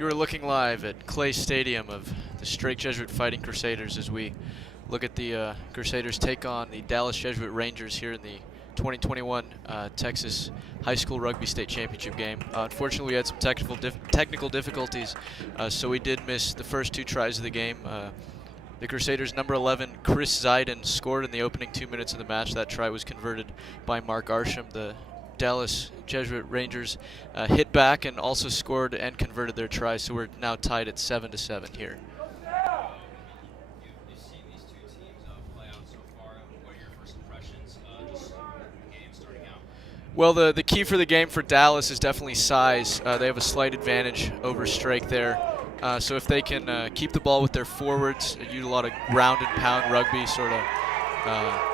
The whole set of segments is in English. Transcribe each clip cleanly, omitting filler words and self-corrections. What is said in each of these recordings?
You are looking live at Clay Stadium of the Strake Jesuit Fighting Crusaders as we look at the Crusaders take on the Dallas Jesuit Rangers here in the 2021 Texas High School Rugby State Championship game. Unfortunately, we had some technical difficulties, so we did miss the first two tries of the game. The Crusaders' number 11, Chris Ziden, scored in the opening 2 minutes of the match. That try was converted by Mark Arsham. The Dallas Jesuit Rangers hit back and also scored and converted their try, so we're now tied at 7-7 here. Well, the key for the game for Dallas is definitely size. They have a slight advantage over Strake there. So if they can keep the ball with their forwards, use a lot of ground and pound rugby, sort of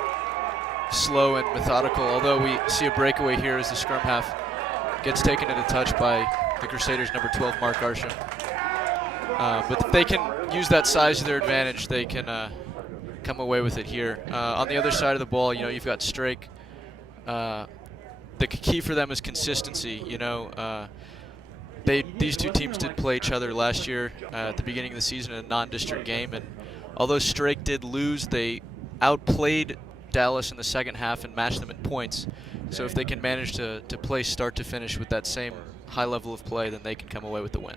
slow and methodical, although we see a breakaway here as the scrum half gets taken into touch by the Crusaders' number 12, Mark Arsham. But if they can use that size to their advantage, they can come away with it here. On the other side of the ball, you've got Strake. The key for them is consistency. These two teams did play each other last year at the beginning of the season in a non-district game, and although Strake did lose, they outplayed Dallas in the second half and matched them in points. So if they can manage to play start to finish with that same high level of play, then they can come away with the win.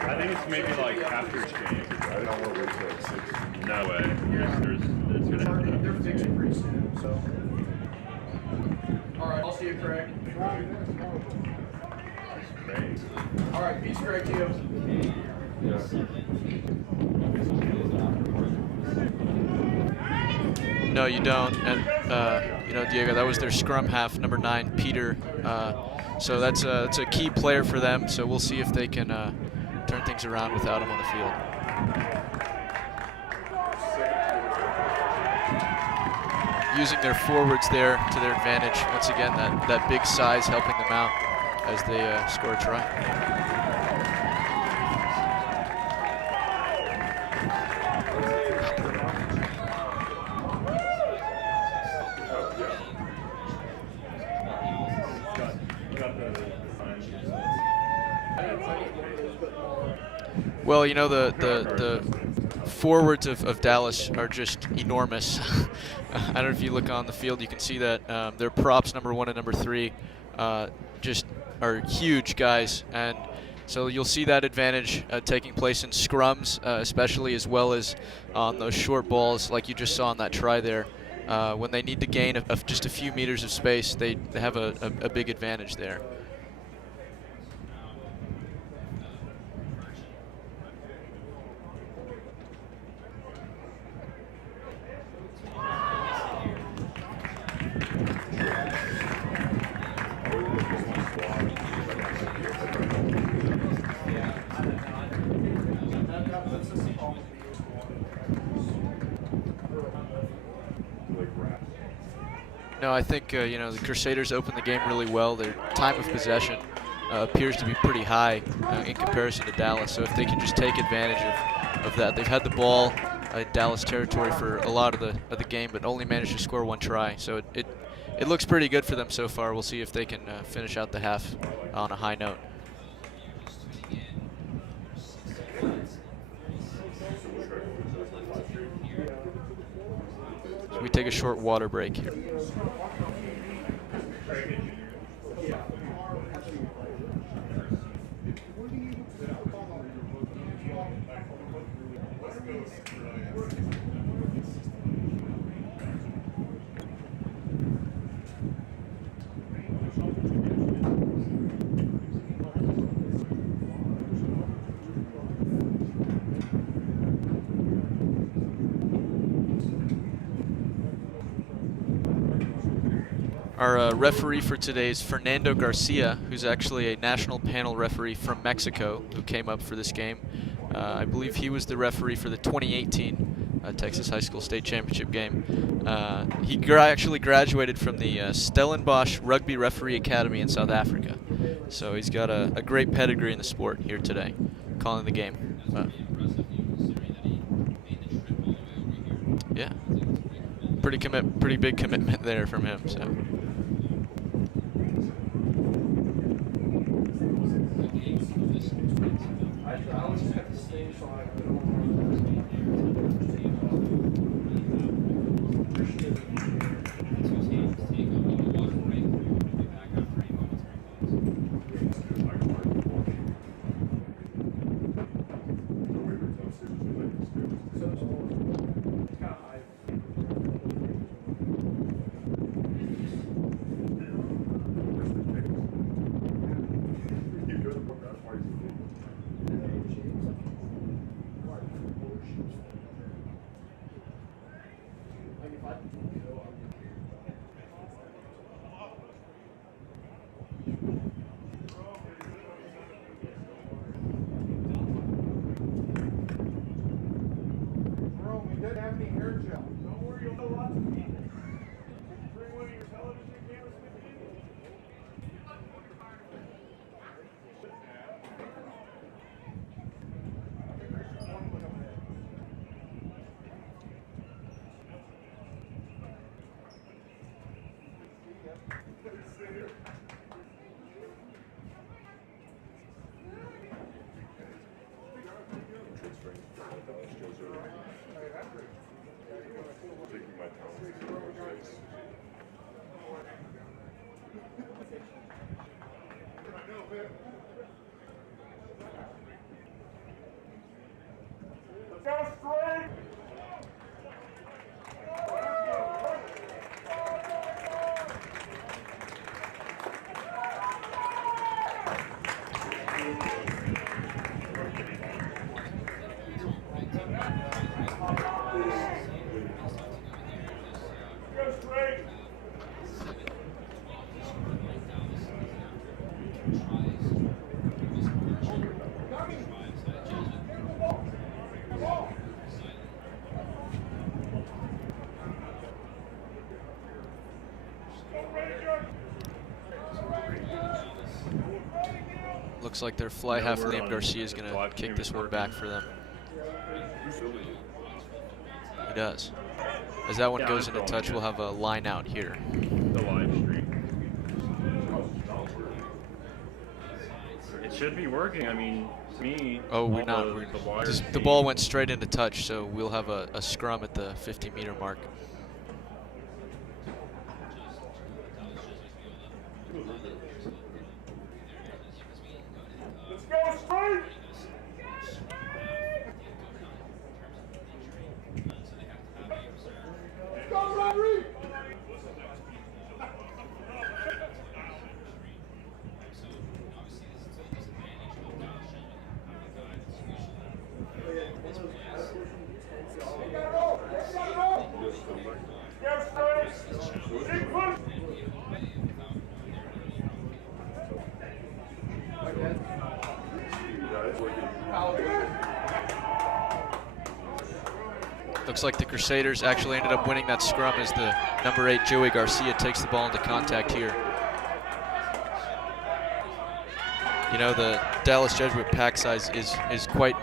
I think it's maybe like after each game. I don't want to wait till like 6. No way. It's going to happen. They're fixing pretty soon, so. All right, I'll see you, Craig. All right, peace, Craig, to you. No, you don't. And, Diego, that was their scrum half, number 9, Peter. So that's a key player for them. So we'll see if they can turn things around without him on the field. Using their forwards there to their advantage. Once again, that big size helping them out as they score a try. Well, the forwards of Dallas are just enormous. I don't know if you look on the field, you can see that their props, number 1 and number 3, just are huge guys. And so you'll see that advantage taking place in scrums, especially, as well as on those short balls like you just saw on that try there. When they need to gain of just a few meters of space, they have a big advantage there. No, I think the Crusaders opened the game really well. Their time of possession appears to be pretty high in comparison to Dallas. So if they can just take advantage of that, they've had the ball in Dallas territory for a lot of the game, but only managed to score 1 try. So it looks pretty good for them so far. We'll see if they can finish out the half on a high note. So we take a short water break here. Our referee for today is Fernando Garcia, who's actually a national panel referee from Mexico who came up for this game. I believe he was the referee for the 2018 Texas High School State Championship game. He actually graduated from the Stellenbosch Rugby Referee Academy in South Africa. So he's got a great pedigree in the sport here today, calling the game. Yeah, pretty big commitment there from him. So. Looks like their fly half Liam Garcia is going to kick this one back for them. He does. As that one goes into touch, we'll have a line out here. The live stream. It should be working. I mean, to me. Oh, we're not. The ball went straight into touch, so we'll have a scrum at the 50-meter mark. Looks like the Crusaders actually ended up winning that scrum as the number 8 Joey Garcia takes the ball into contact here. You know, the Dallas Jesuit pack size is quite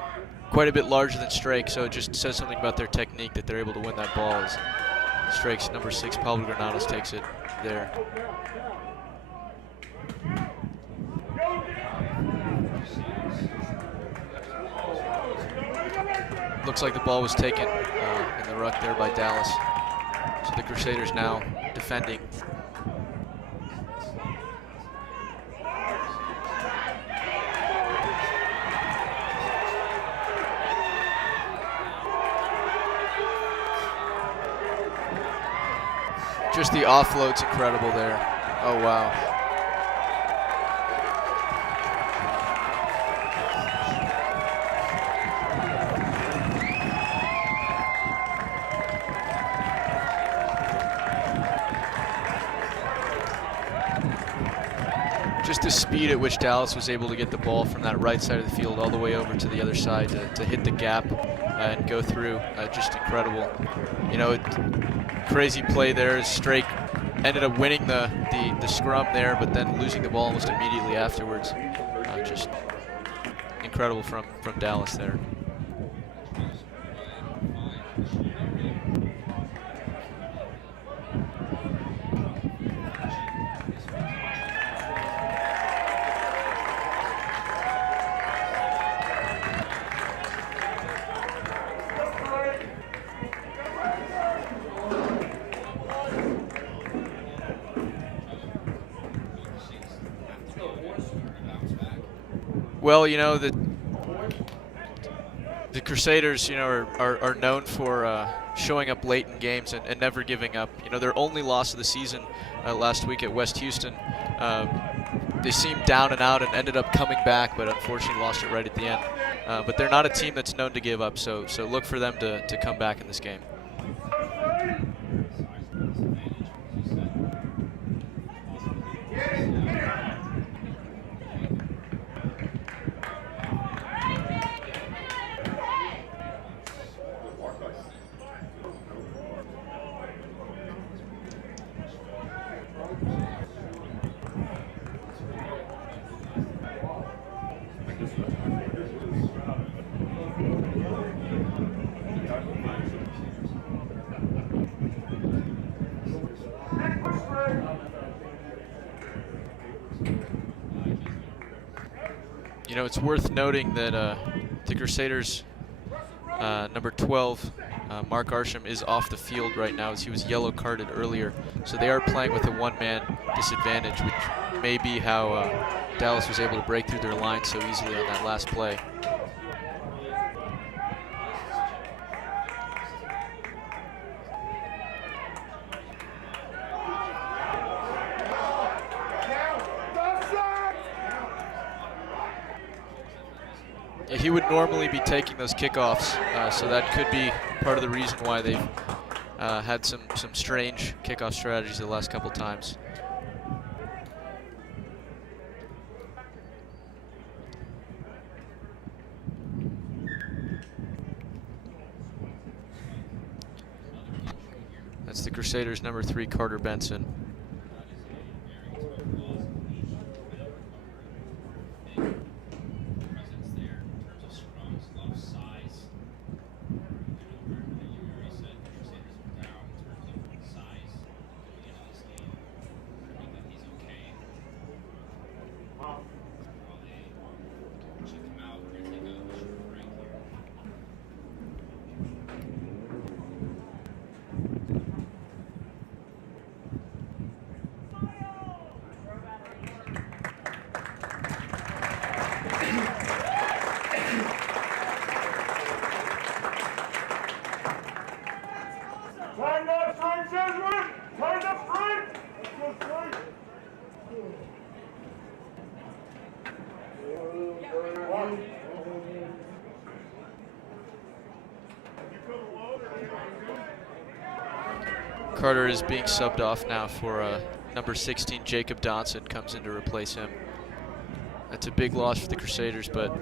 a bit larger than Strake, so it just says something about their technique that they're able to win that ball as Strake's number 6 Pablo Granados takes it there. Looks like the ball was taken in the ruck there by Dallas. So the Crusaders now defending. Just the offload's incredible there. Oh, wow. just the speed at which Dallas was able to get the ball from that right side of the field all the way over to the other side to hit the gap and go through, just incredible. You know, crazy play there. Strake ended up winning the scrum there, but then losing the ball almost immediately afterwards. Just incredible from Dallas there. Well, you know, the Crusaders, you know, are known for showing up late in games and never giving up. You know, their only loss of the season last week at West Houston, they seemed down and out and ended up coming back, but unfortunately lost it right at the end. But they're not a team that's known to give up, so look for them to come back in this game. You know, it's worth noting that the Crusaders' number 12, Mark Arsham, is off the field right now as he was yellow carded earlier. So they are playing with a one-man disadvantage, which may be how Dallas was able to break through their line so easily on that last play. He would normally be taking those kickoffs, so that could be part of the reason why they've had some strange kickoff strategies the last couple times. That's the Crusaders' number 3, Carter Benson. Carter is being subbed off now for number 16, Jacob Dodson, comes in to replace him. That's a big loss for the Crusaders, but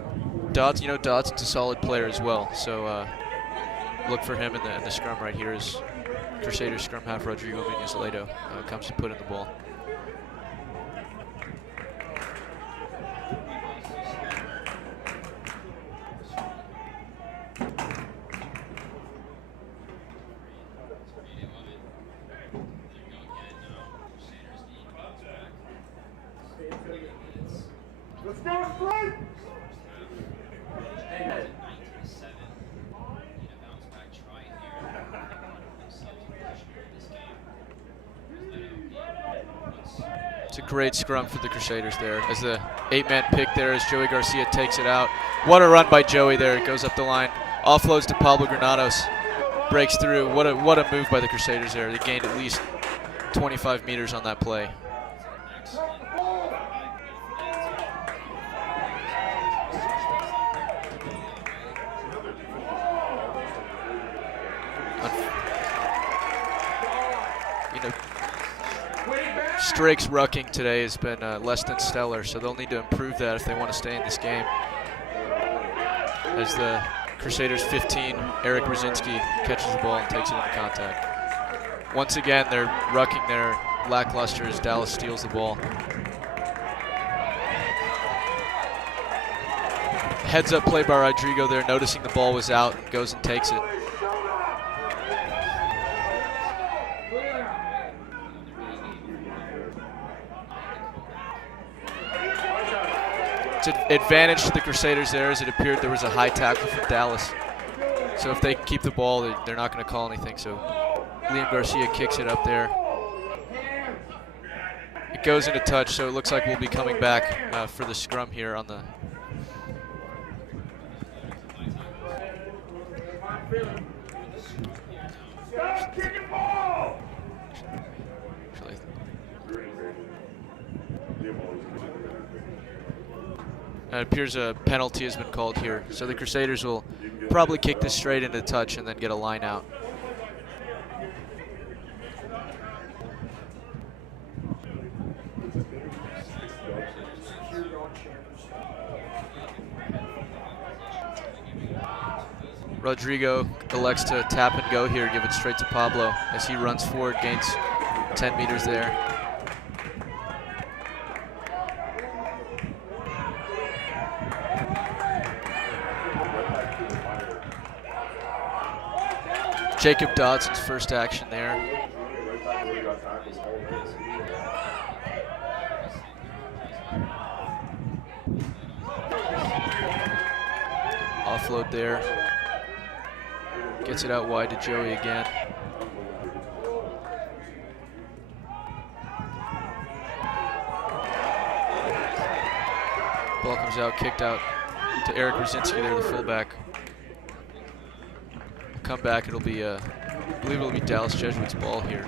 Dodson's a solid player as well, so look for him in the scrum right here as Crusaders scrum half Rodrigo Munoz-Ledo comes to put in the ball. It's a great scrum for the Crusaders there as the 8-man pick there as Joey Garcia takes it out. What a run by Joey there. It goes up the line, offloads to Pablo Granados, breaks through. What a move by the Crusaders there. They gained at least 25 meters on that play. Strake's rucking today has been less than stellar, so they'll need to improve that if they want to stay in this game. As the Crusaders 15, Eric Brzezinski catches the ball and takes it into contact. Once again, they're rucking their lackluster as Dallas steals the ball. Heads up play by Rodrigo there, noticing the ball was out, and goes and takes it. It's an advantage to the Crusaders there, as it appeared there was a high tackle from Dallas. So if they keep the ball, they're not going to call anything. So Liam Garcia kicks it up there. It goes into touch, so it looks like we'll be coming back for the scrum here on the. It appears a penalty has been called here, so the Crusaders will probably kick this straight into touch and then get a line out. Rodrigo elects to tap and go here, give it straight to Pablo as he runs forward, gains 10 meters there. Jacob Dodson's first action there. Offload there. Gets it out wide to Joey again. Ball comes out, kicked out to Eric Brzezinski there, the fullback. Come back, it'll be, I believe it'll be Dallas Jesuit's ball here.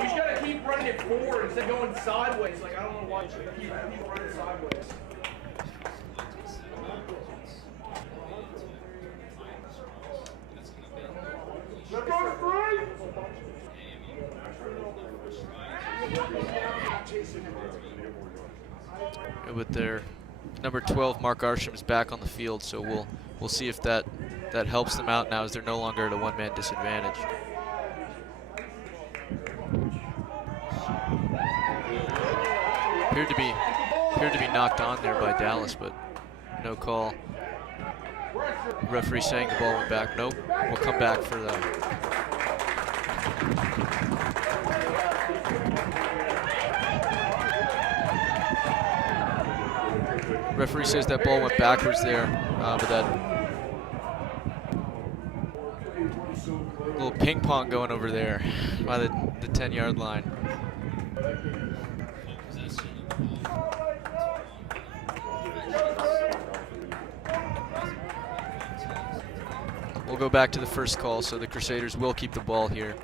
We just gotta keep running it forward instead of going sideways. Like, I don't know why you keep running sideways. With their number 12, Mark Arsham, is back on the field, so we'll see if that helps them out now, as they're no longer at a one-man disadvantage. Appeared to be knocked on there by Dallas, but no call. Referee saying the ball went back. Nope. We'll come back for that. Referee says that ball went backwards there, but that little ping pong going over there by the 10-yard line. We'll go back to the first call, so the Crusaders will keep the ball here.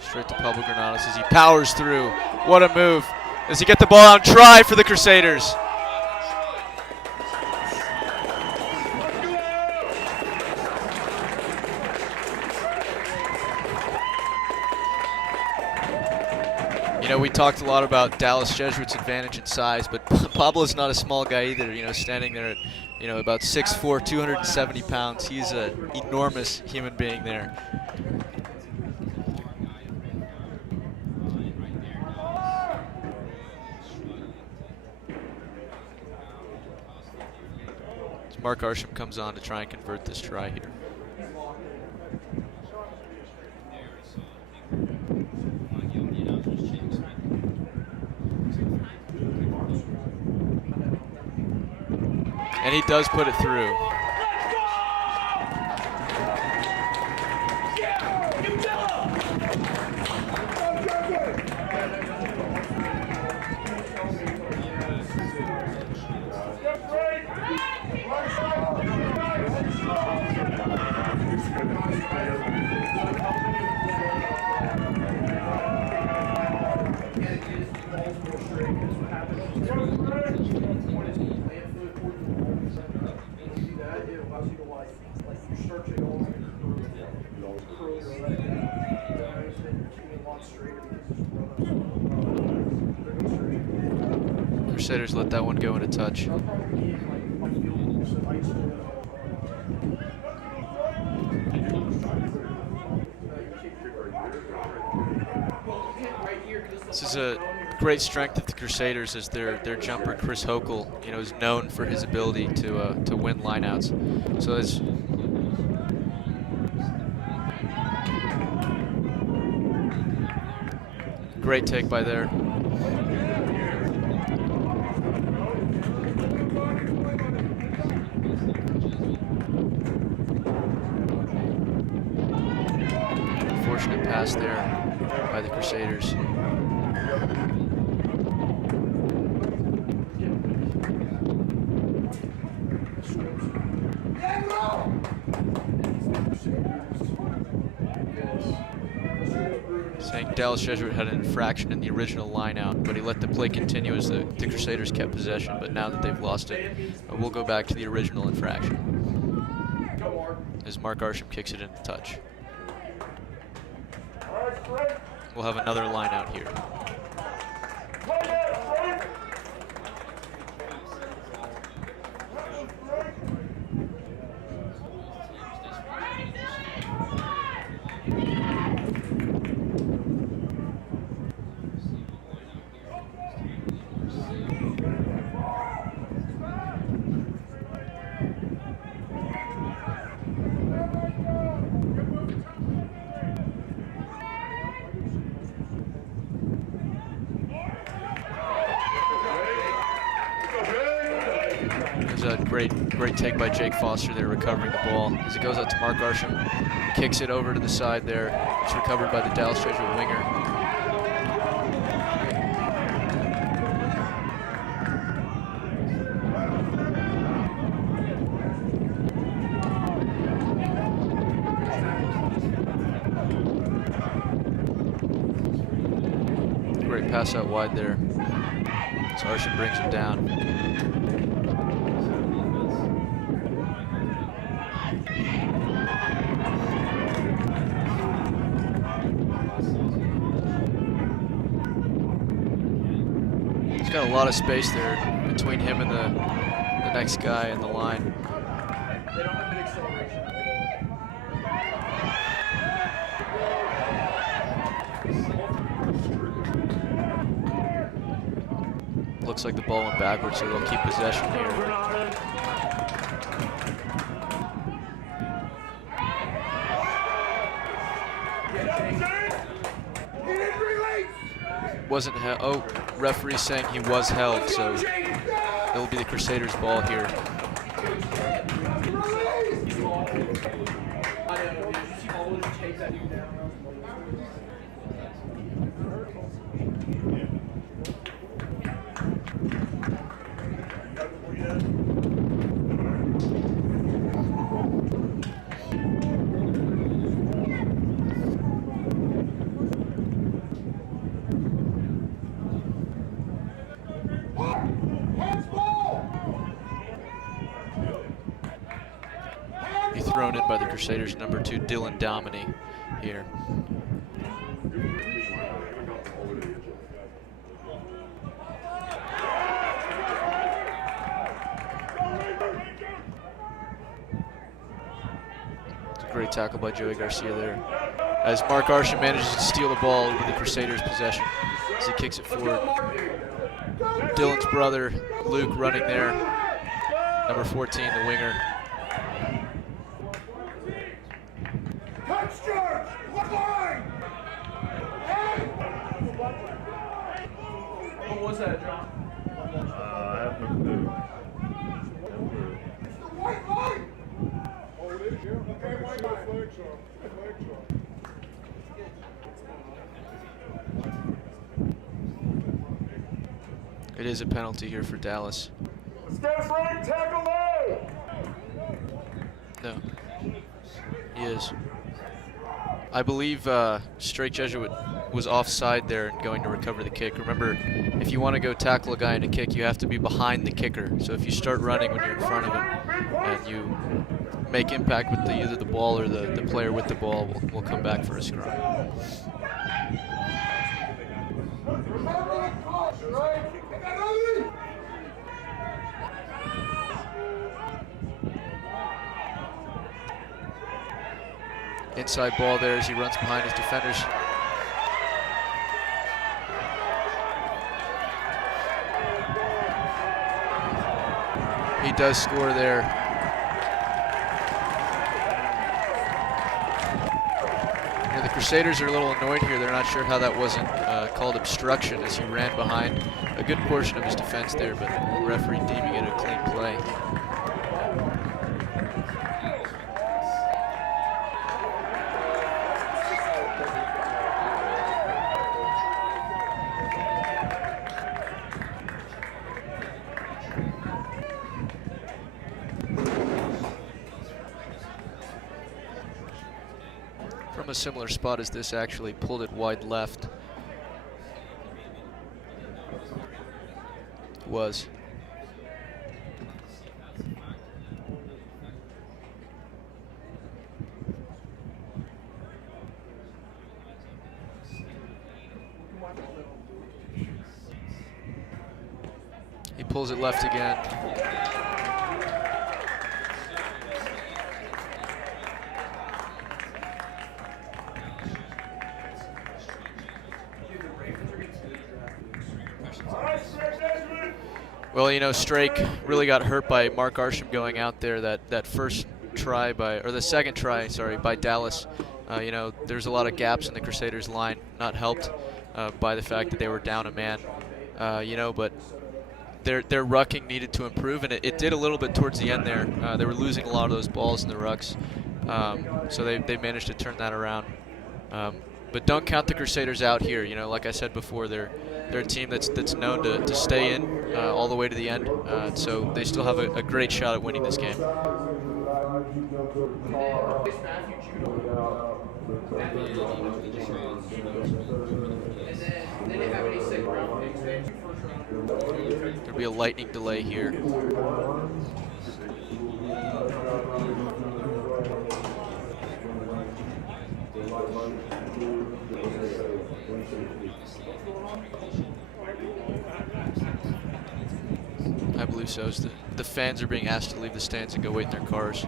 Straight to Pablo Granados as he powers through. What a move. Does he get the ball out? Try for the Crusaders. You know, we talked a lot about Dallas Jesuit's advantage in size, but Pablo's not a small guy either, you know, standing there at, about 6'4", 270 pounds. He's an enormous human being there. Mark Arsham comes on to try and convert this try here. And he does put it through. Crusaders let that one go in a touch. This is a great strength of the Crusaders, as their jumper Chris Hochul, is known for his ability to win lineouts. So it's great take by there. Unfortunate pass there by the Crusaders. Saying Dallas Jesuit had an infraction in the original lineout, but he let the play continue as the Crusaders kept possession. But now that they've lost it, we'll go back to the original infraction, as Mark Arsham kicks it into touch. We'll have another lineout here. A great take by Jake Foster there, recovering the ball as it goes out to Mark Arsham, kicks it over to the side there. It's recovered by the Dallas Jesuit winger. Great pass out wide there. So Arsham brings him down. He's got a lot of space there between him and the next guy in the line. They don't have good acceleration. Looks like the ball went backwards, so they'll keep possession here. Wasn't held. Oh, referee saying he was held, so it'll be the Crusaders' ball here. Thrown in by the Crusaders' number 2, Dylan Dominy here. It's a great tackle by Joey Garcia there, as Mark Arsham manages to steal the ball with the Crusaders' possession as he kicks it forward. Dylan's brother, Luke, running there. Number 14, the winger. What was that, John? I have no clue. It is a penalty here for Dallas. No, he is. I believe Straight Jesuit was offside there and going to recover the kick. Remember, if you want to go tackle a guy in a kick, you have to be behind the kicker. So if you start running when you're in front of him and you make impact with either the ball or the player with the ball, will come back for a scrum. inside ball there as he runs behind his defenders. He does score there. Yeah, the Crusaders are a little annoyed here. They're not sure how that wasn't called obstruction as he ran behind a good portion of his defense there, but the referee deeming it a clean play. From a similar spot as this, actually pulled it wide left. Was. He pulls it left again. Well, you know, Strake really got hurt by Mark Arsham going out there. That first try by, or the second try, sorry, by Dallas. You know, there's a lot of gaps in the Crusaders' line, not helped by the fact that they were down a man. You know, but their rucking needed to improve, and it did a little bit towards the end there. They were losing a lot of those balls in the rucks, so they managed to turn that around. But don't count the Crusaders out here. You know, like I said before, they're a team that's known to stay in all the way to the end. So they still have a great shot at winning this game. There'll be a lightning delay here. I believe so. The fans are being asked to leave the stands and go wait in their cars.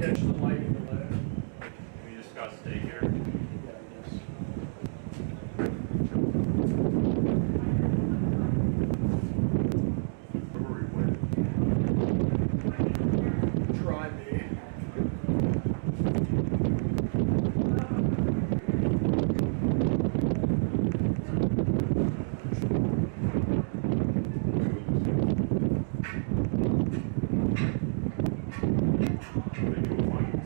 Yeah, just a lightning delay. We just got steak here. Yeah, yes. Where were we with? Try me. Maybe we'll find it.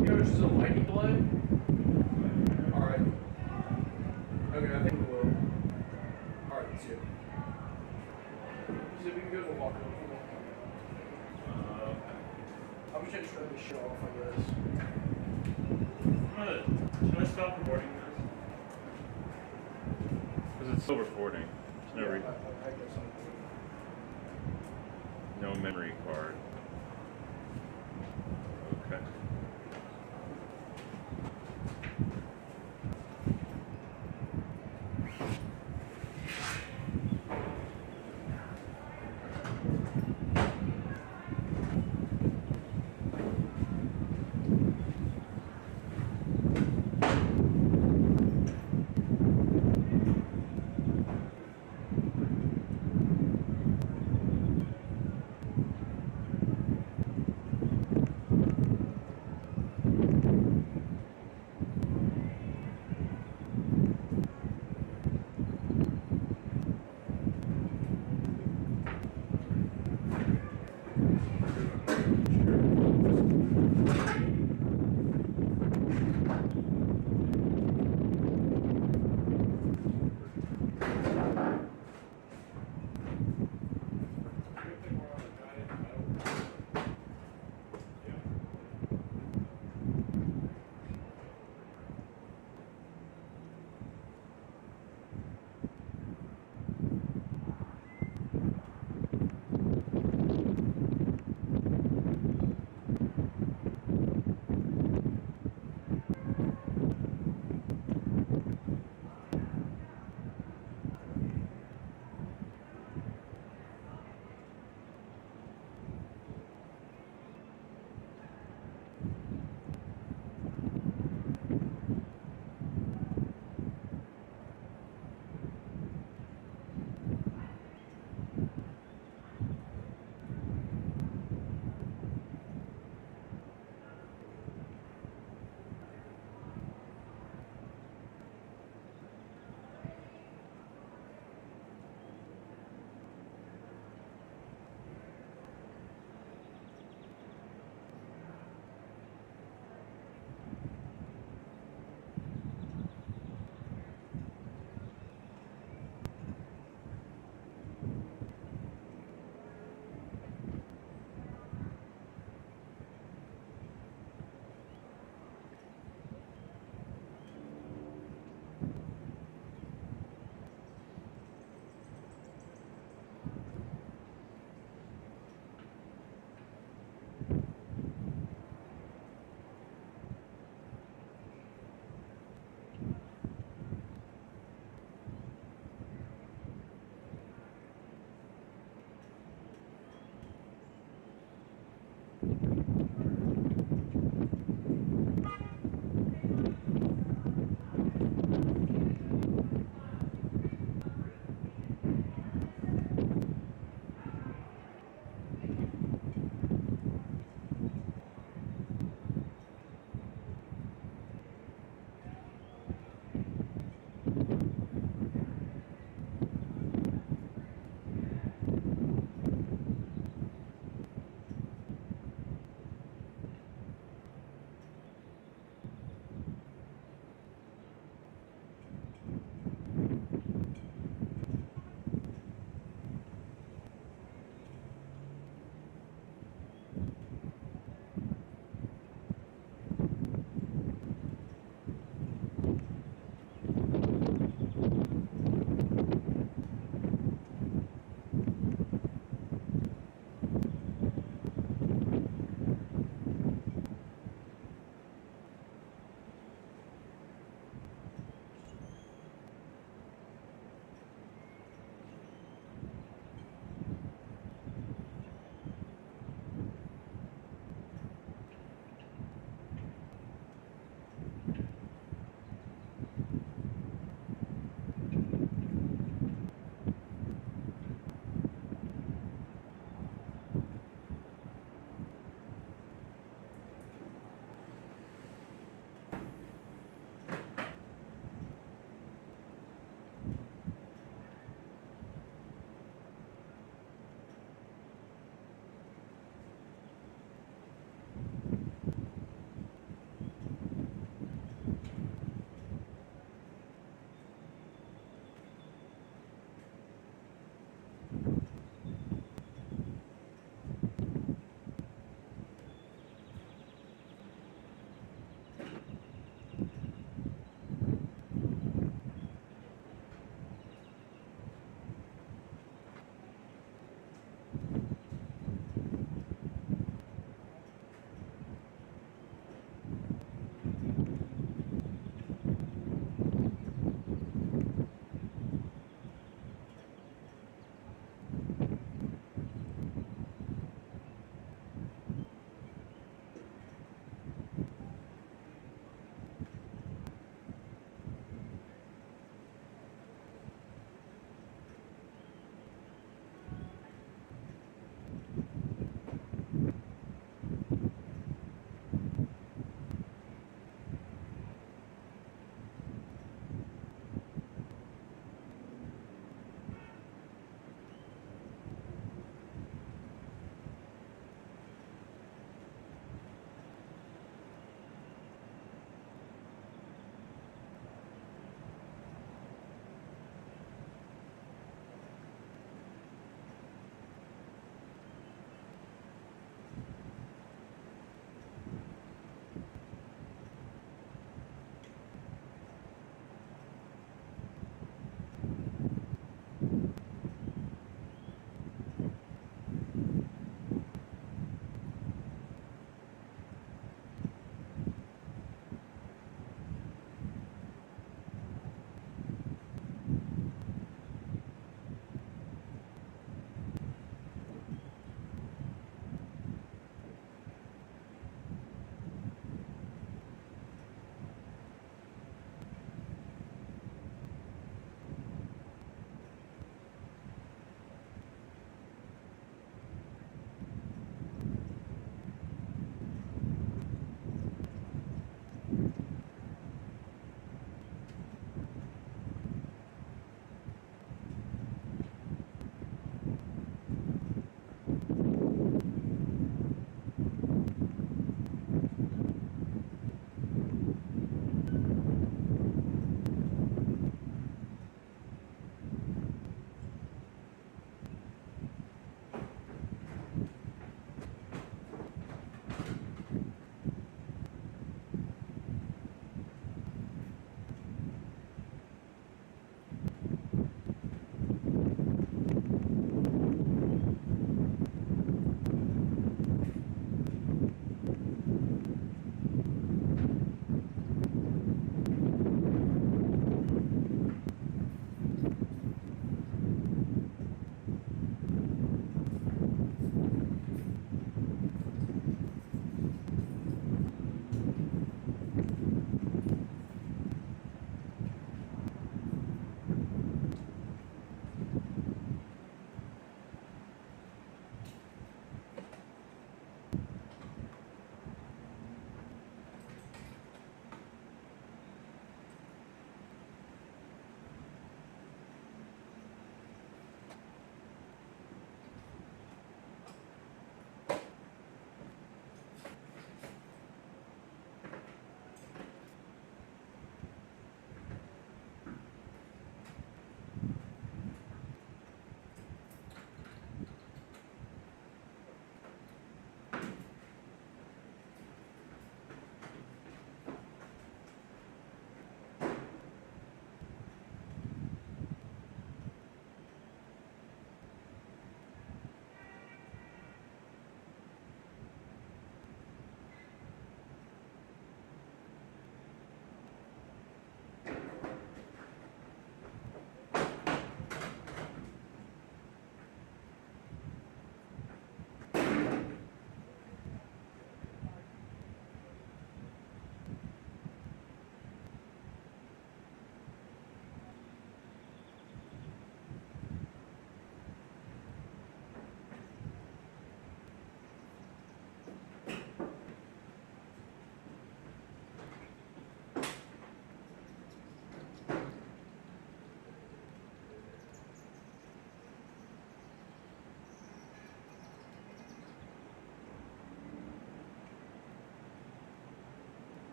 You know, it's just a lightning delay. Alright. Okay, I think we will. Alright, let's see it. So we can go to the walk over. I'm just trying to show off, I guess. Should I stop recording this? Because it's still recording. There's no, I guess I'm no memory card. Okay.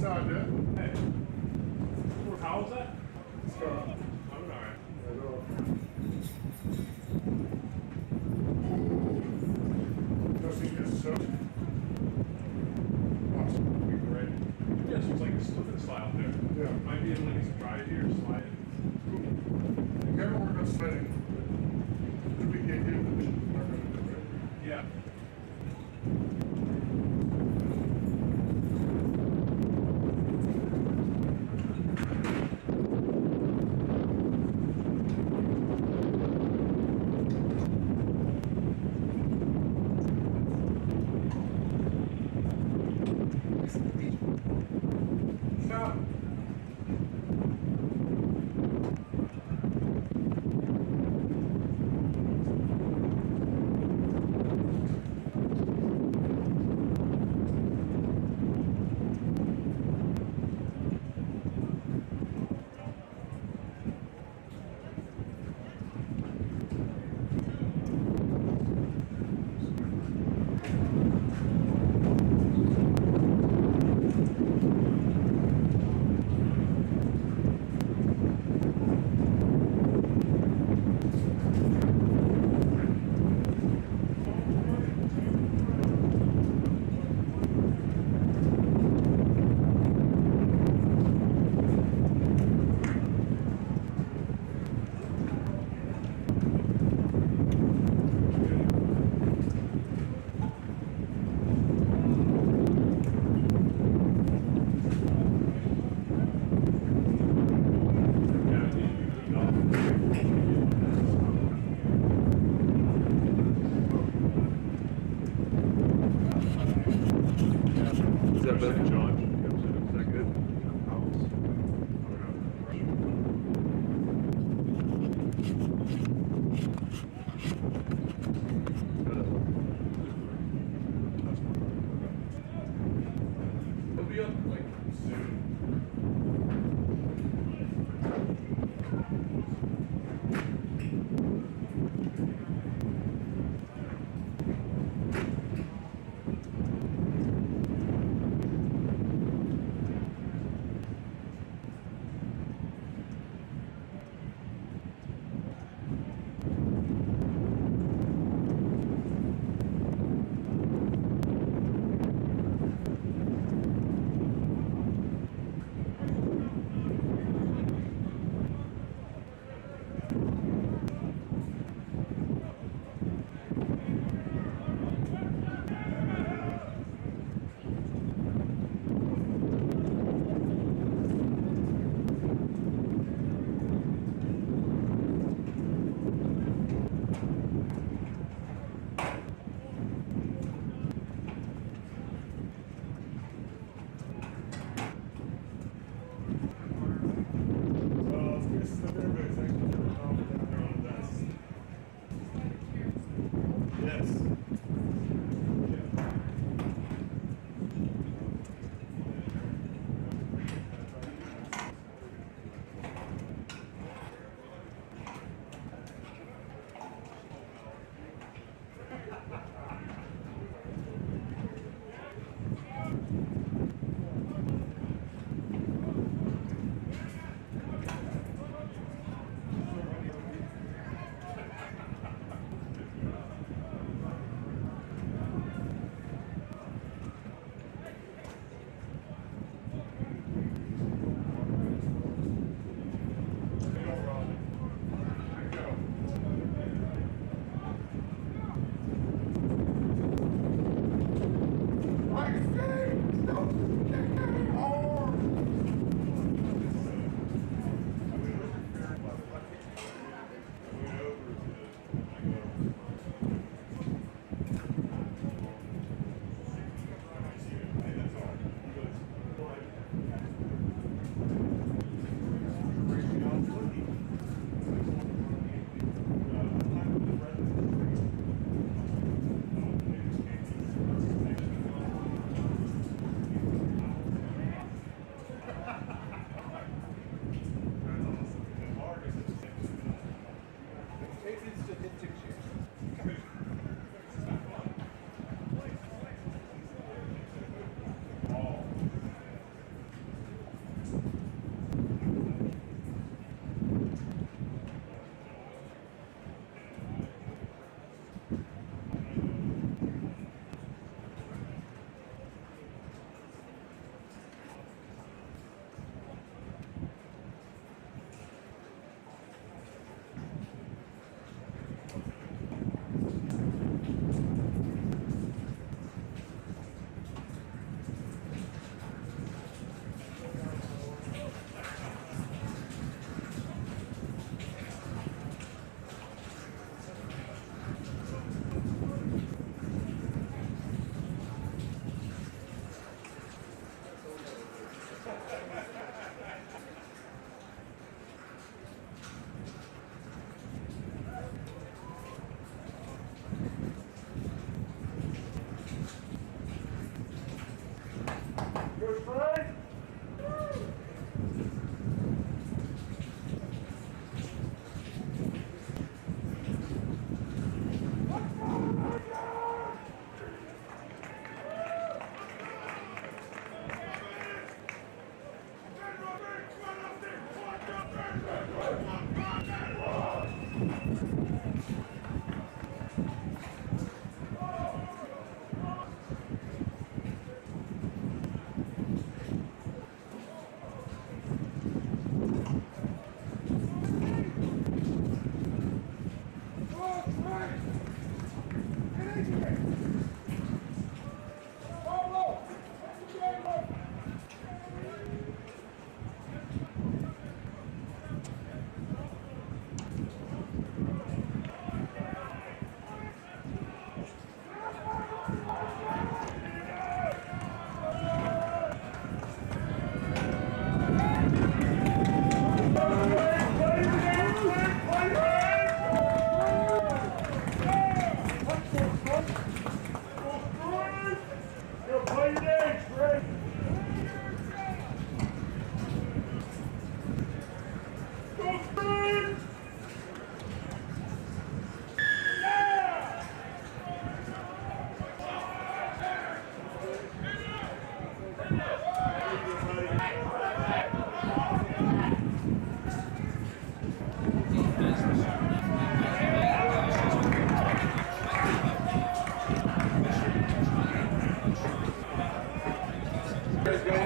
side, yeah? Hey. How was that? Let's go. I'm alright. Nothing is so. Great. Yeah, so it's like a slip and slide out there. Yeah. Might be able to surprise you or slide it. You never work on sliding. The big game here, but it's not going to do it. Yeah. Stop.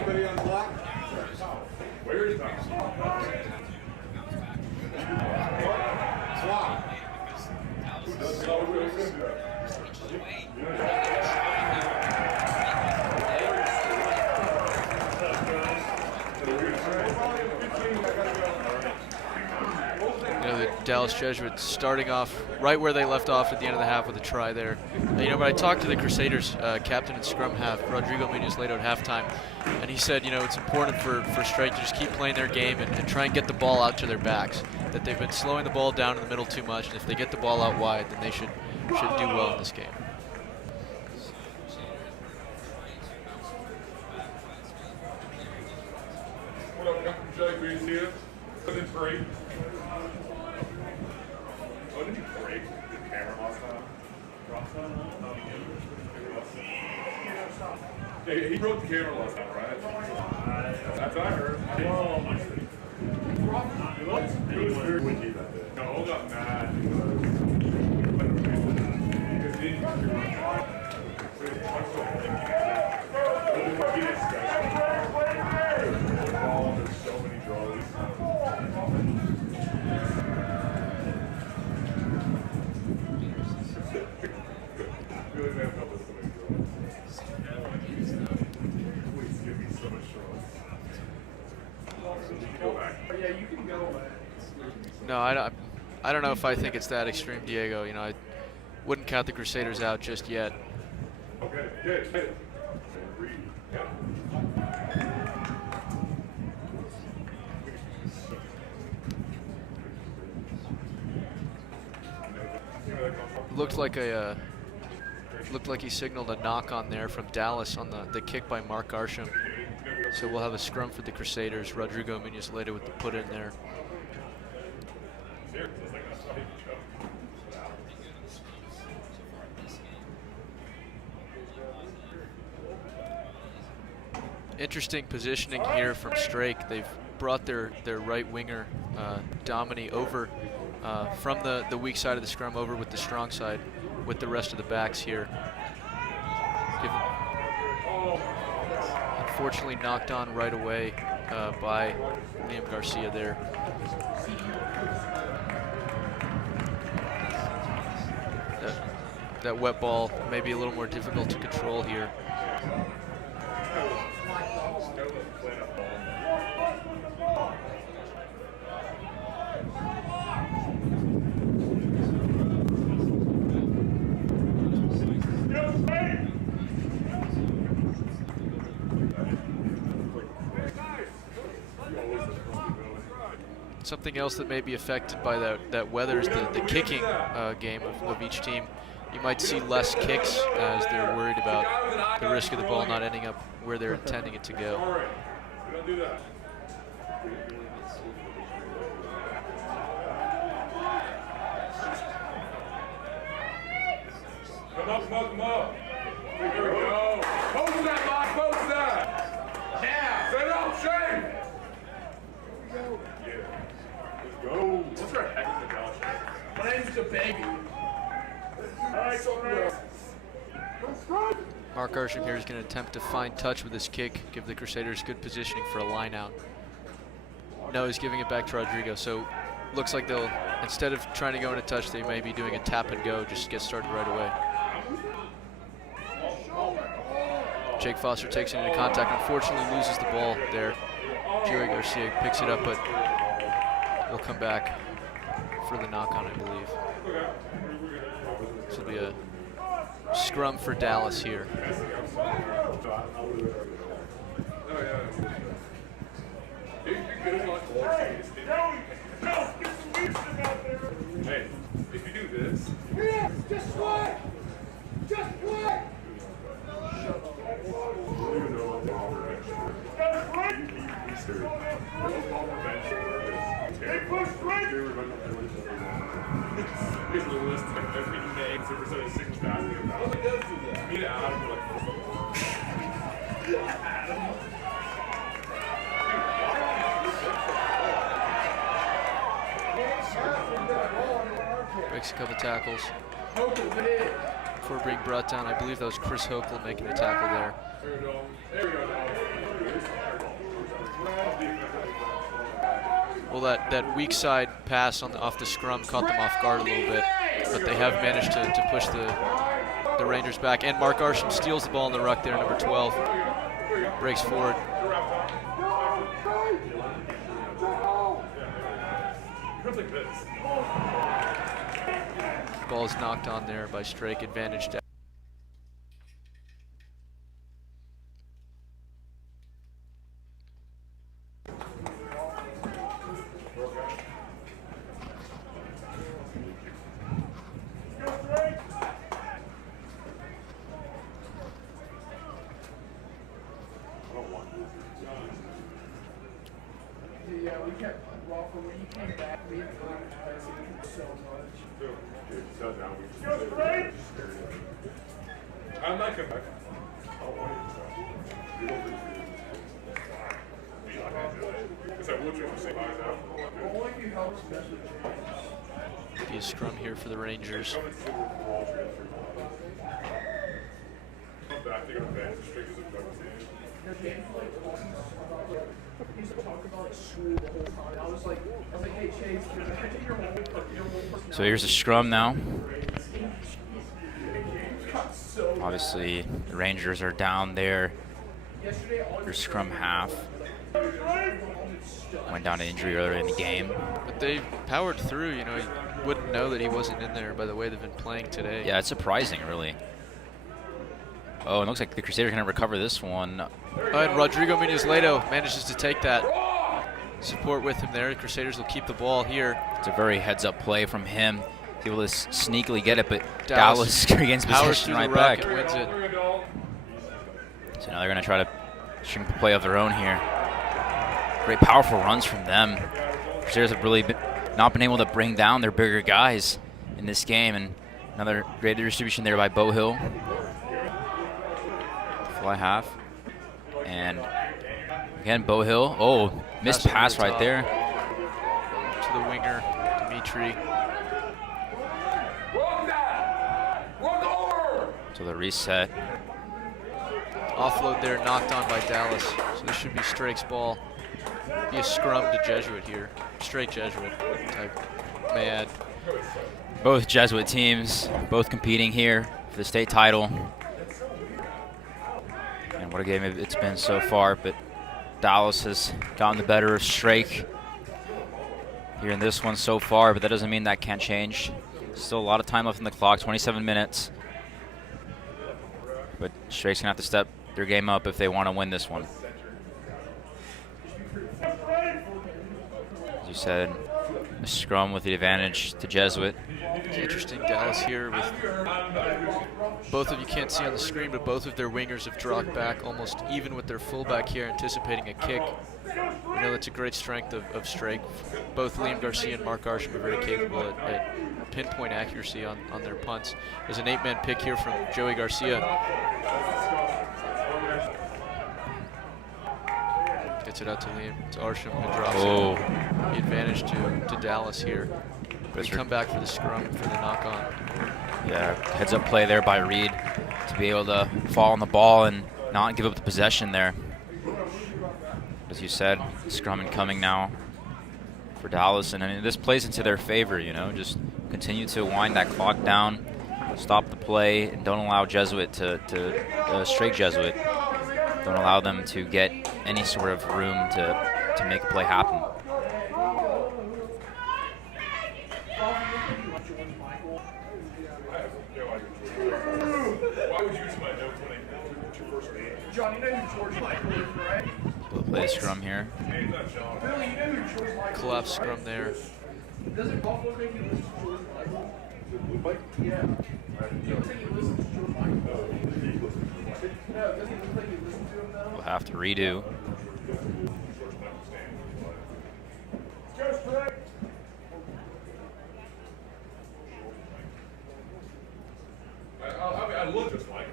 Anybody on block? Where is that? Block. You know, the Dallas Jesuits starting off right where they left off at the end of the half with a try there. You know, but I talked to the Crusaders captain and scrum half, Rodrigo Munoz-Ledo, at halftime, and he said, you know, it's important for Strike to just keep playing their game and try and get the ball out to their backs. That they've been slowing the ball down in the middle too much, and if they get the ball out wide, then they should do well in this game. What up, Captain Jay? Green here. Wasn't break. Oh, did you break the camera last time? Yeah, he broke the camera last time, right? That's what I heard. It was very windy that day. No, all got mad because he didn't do it. So he touched the ball. There's so many draws. Really ramped up with so many draws. Please give me so much draws. Go back. Yeah, you can go back. No, I don't know if I think it's that extreme, Diego. You know, I wouldn't count the Crusaders out just yet. Okay, good. Good. Looked like he signaled a knock on there from Dallas on the kick by Mark Arsham. So we'll have a scrum for the Crusaders. Rodrigo Munoz-Ledo with the put in there. Interesting positioning here from Strake. They've brought their right winger, Domini, over from the weak side of the scrum over with the strong side with the rest of the backs here. Unfortunately knocked on right away by Liam Garcia there. That wet ball may be a little more difficult to control here. Something else that may be affected by that weather is the kicking game of each team. You might see less kicks as they're worried about the risk of the ball not ending up where they're intending it to go. All right. We don't do that. Come up, come up, come up. Here we go. Post that, Bob, post that. Yeah. Set up, Shane. Yeah. Let's go. What's our heck with the Dallas? My name's the baby. Mark Arsham here is going to attempt to find touch with his kick, give the Crusaders good positioning for a line out. No, he's giving it back to Rodrigo, so looks like they'll, instead of trying to go into touch, they may be doing a tap and go, just get started right away. Jake Foster takes it into contact, unfortunately loses the ball there. Jerry Garcia picks it up, but will come back for the knock on, I believe. This will be a scrum for Dallas here. Hey, if you do this. Just play! Just play! Here's the list of every name, so we're sort of 6,000 about. Me to Adam, we're like, Breaks a couple tackles. Before being brought down, I believe that was Chris Hokel making the tackle there. there we go. There we go. Well, that weak side pass off the scrum caught them off guard a little bit, but they have managed to push the Rangers back. And Mark Arsham steals the ball in the ruck there, number 12. Breaks forward. Ball is knocked on there by Strake, advantage down. Yeah, we kept Walker when he came back. We had so much. I'm not coming back. Because I will try to say hi now. Only if you help special. Be a scrum here for the Rangers. He's talking about school the whole time. I was like, hey Chase, can I take your whole So here's a scrum now. so Obviously, the Rangers are down there. Their scrum half went down to injury earlier in the game. But they powered through, you know, you wouldn't know that he wasn't in there by the way they've been playing today. Yeah, it's surprising, really. Oh, it looks like the Crusaders are going to recover this one. And Rodrigo Munoz-Ledo manages to take that support with him there. The Crusaders will keep the ball here. It's a very heads-up play from him. Able to sneakily get it, but Dallas regains possession right back. And wins it. So now they're going to try to string the play of their own here. Great powerful runs from them. Crusaders have really not been able to bring down their bigger guys in this game. And another great distribution there by Bohill. Fly half. And again, Bohill. Oh, missed pass right there. To the winger, Dimitri. So the reset. Offload there, knocked on by Dallas. So this should be Strake's ball. Be a scrum to Jesuit here. Straight Jesuit type. Mad. Both Jesuit teams, both competing here for the state title. And what a game it's been so far, but Dallas has gotten the better of Strake here in this one so far, but that doesn't mean that can't change. Still a lot of time left in the clock, 27 minutes. But Strake's gonna have to step their game up if they want to win this one. As you said, a scrum with the advantage to Jesuit. It's interesting, Dallas here with both of you can't see on the screen, but both of their wingers have dropped back almost even with their fullback here, anticipating a kick. We know that's a great strength of Strake. Both Liam Garcia and Mark Arsham are very capable at pinpoint accuracy on their punts. There's an 8-man pick here from Joey Garcia. Gets it out to Liam, to Arsham, who drops it. The advantage to Dallas here. We come back for the scrum for the knock-on. Yeah, heads-up play there by Reed to be able to fall on the ball and not give up the possession there. As you said, scrum incoming now for Dallas, and I mean, this plays into their favor, you know, just continue to wind that clock down, stop the play, and don't allow Jesuit Strake Jesuit, don't allow them to get any sort of room to make a play happen. John, you know who George Michael is, right? We'll play the scrum here. Billy, you know who George Michael Collapse scrum there. Doesn't Buffalo make you listen to George Michael? Yeah. You don't think you listen to George Michael? No, doesn't he look like you listen to him though? We'll have to redo. I look just like him.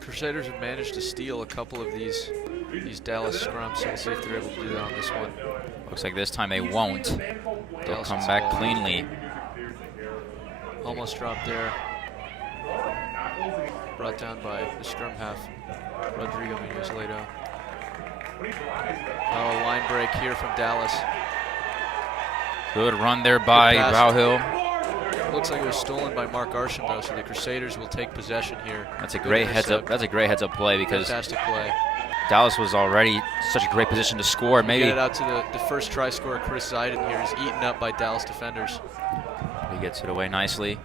Crusaders have managed to steal a couple of these Dallas scrums, so we'll see if they're able to do that on this one. Looks like this time they won't. They'll come back cleanly. Almost dropped there. Brought down by the scrum half, Rodrigo Munoz-Ledo. Oh, line break here from Dallas. Good run there by Rauhil. Looks like it was stolen by Mark Archambault, so the Crusaders will take possession here. That's a great heads up. That's a great heads up play because fantastic play. Dallas was already such a great position to score. Maybe get it out to the first try scorer, Chris Ziden here. He's eaten up by Dallas defenders. He gets it away nicely.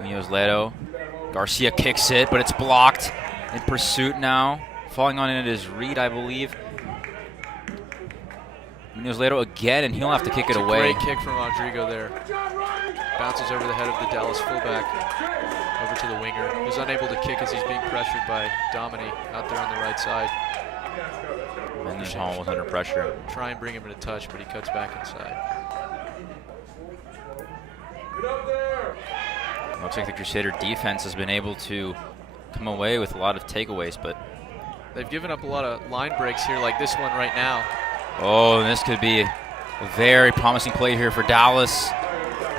Munoz-Ledo. Garcia kicks it, but it's blocked. In pursuit now. Falling on it is Reed, I believe. Munoz-Ledo again, and he'll have to kick it away. Great kick from Rodrigo there. Bounces over the head of the Dallas fullback, over to the winger. He's unable to kick as he's being pressured by Domini out there on the right side. Mendenhall was under pressure. Try and bring him into touch, but he cuts back inside. Looks like the Crusader defense has been able to come away with a lot of takeaways, but they've given up a lot of line breaks here, like this one right now. Oh, and this could be a very promising play here for Dallas.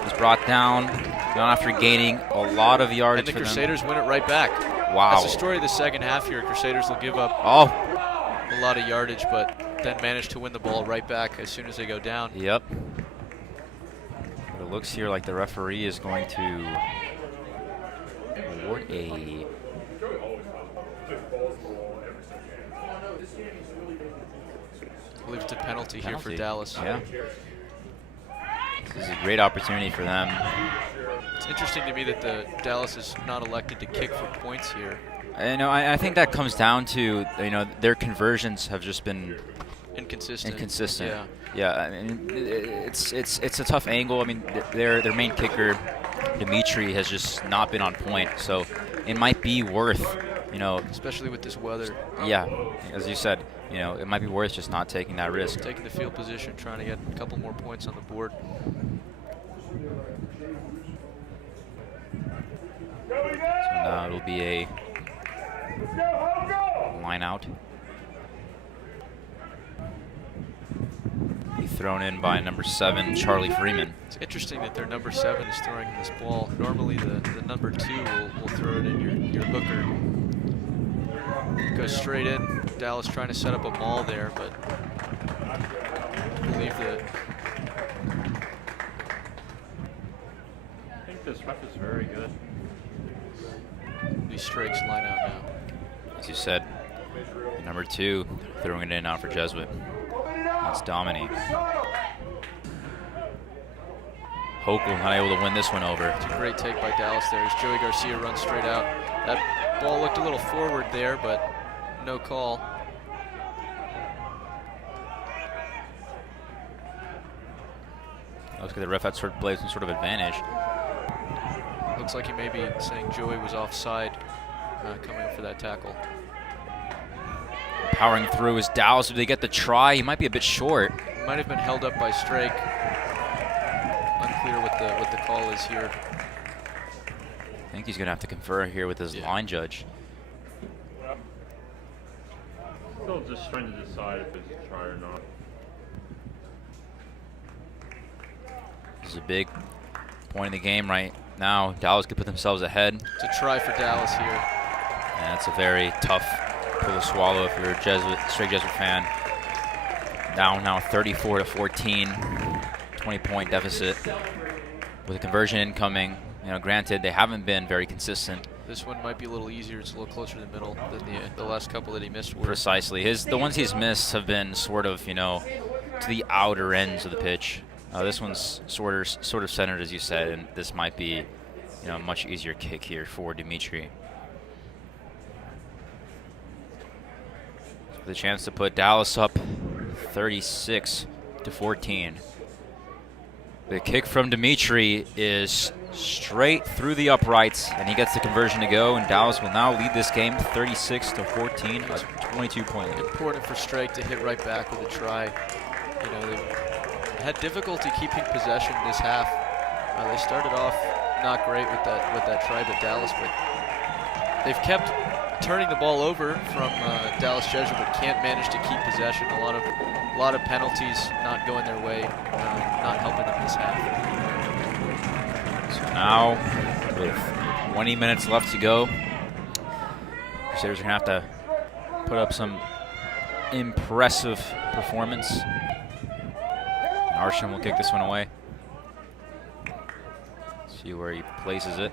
He's brought down after gaining a lot of yardage. And the Crusaders win it right back. Wow. That's the story of the second half here. Crusaders will give up a lot of yardage, but then manage to win the ball right back as soon as they go down. Yep. But it looks here like the referee is going to award a I believe it's a penalty here for Dallas. Yeah. This is a great opportunity for them. It's interesting to me that the Dallas is not elected to kick for points here. I think that comes down to their conversions have just been inconsistent. Yeah. I mean, it's a tough angle. I mean, their main kicker Dimitri has just not been on point, so it might be worth especially with this weather. Yeah, as you said, it might be worth just not taking that risk. Taking the field position, trying to get a couple more points on the board. So now it'll be a line out. Be thrown in by number 7, Charlie Freeman. It's interesting that their number 7 is throwing this ball. Normally the number 2 will throw it in your hooker. Goes straight in. Dallas trying to set up a maul there, but I believe that. I think this ref is very good. These strikes line out now. As you said, number 2 throwing it in now for Jesuit. That's Domini. Hochul not able to win this one over. It's a great take by Dallas there as Joey Garcia runs straight out. That ball looked a little forward there, but no call. Looks like the ref had some sort of advantage. Looks like he may be saying Joey was offside coming up for that tackle. Powering through is Dallas. Did they get the try? He might be a bit short. Might have been held up by Strake. Unclear what the call is here. I think he's going to have to confer here with his line judge. Still just trying to decide if it's a try or not. This is a big point in the game right now. Dallas could put themselves ahead. It's a try for Dallas here. And it's a very tough pill to swallow if you're a straight Jesuit fan. Down now 34-14, 20-point deficit with a conversion incoming. Granted, they haven't been very consistent. This one might be a little easier. It's a little closer to the middle than the last couple that he missed were. Precisely. The ones he's missed have been sort of, to the outer ends of the pitch. This one's sort of centered, as you said, and this might be, a much easier kick here for Dimitri. So the chance to put Dallas up 36-14. The kick from Dimitri is straight through the uprights, and he gets the conversion to go, and Dallas will now lead this game 36-14, a 22-point lead. Important for Strake to hit right back with a try. They had difficulty keeping possession this half. They started off not great with that try, but Dallas, but they've kept turning the ball over from Dallas Jesuit, but can't manage to keep possession. A lot of penalties not going their way, not helping them this half. So now, with 20 minutes left to go. Crusaders are going to have to put up some impressive performance. Arsham will kick this one away. See where he places it.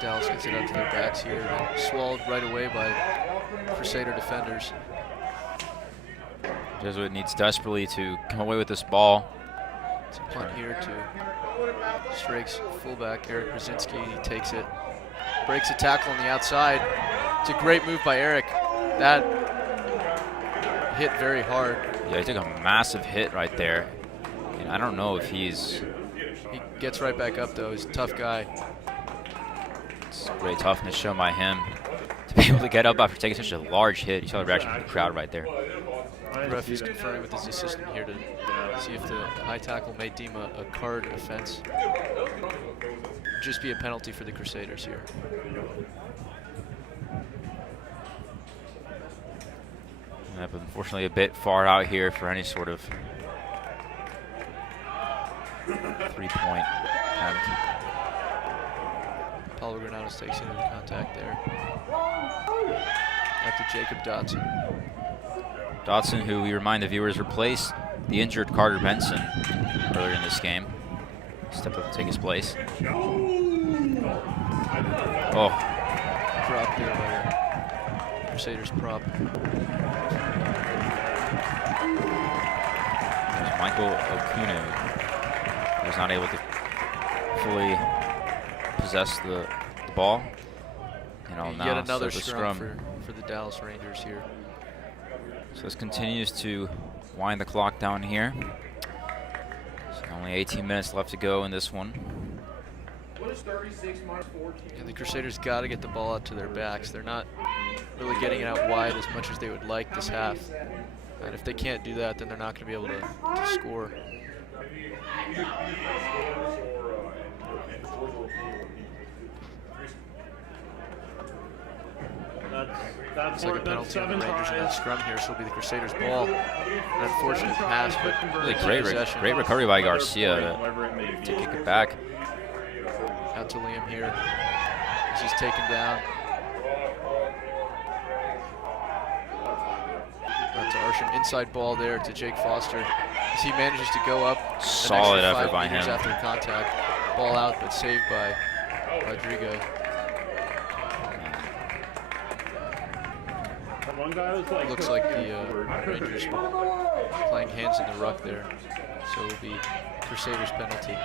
Dallas gets it up to their backs here, and swallowed right away by Crusader defenders. Jesuit needs desperately to come away with this ball. It's a punt here to Strake's fullback, Eric Brzezinski. He takes it, breaks a tackle on the outside. It's a great move by Eric. That hit very hard. Yeah, he took a massive hit right there. And I don't know if He gets right back up, though. He's a tough guy. it's great toughness shown by him to be able to get up after taking such a large hit. You saw the reaction from the crowd right there. The ref is conferring with his assistant here to see if the high tackle may deem a card offense. Just be a penalty for the Crusaders here. Yeah, but unfortunately a bit far out here for any sort of 3-point attempt. Paulo Granados takes into the contact there. After Jacob Dotson. Dotson, who we remind the viewers replaced the injured Carter Benson earlier in this game. Stepped up to take his place. Oh. Drop there by the Crusaders prop. There's Michael Okunu, who was not able to fully possess the ball. And now yet another the scrum for the Dallas Rangers here. So this continues to wind the clock down here. So only 18 minutes left to go in this one. What is 36 minus 14? And the Crusaders got to get the ball out to their backs. They're not really getting it out wide as much as they would like this half. And if they can't do that, then they're not going to be able to score. It's like a penalty on the Rangers in that scrum here, so it'll be the Crusaders' ball. An unfortunate pass, but Really great great recovery by Garcia to kick it back. Out to Liam here as he's taken down. Out to Arsham, inside ball there to Jake Foster as he manages to go up. Solid an extra effort by 5 meters him. after contact. Ball out, but saved by Rodrigo. One guy was like, Looks like the Rangers playing hands in the ruck there, so it'll be Crusaders penalty.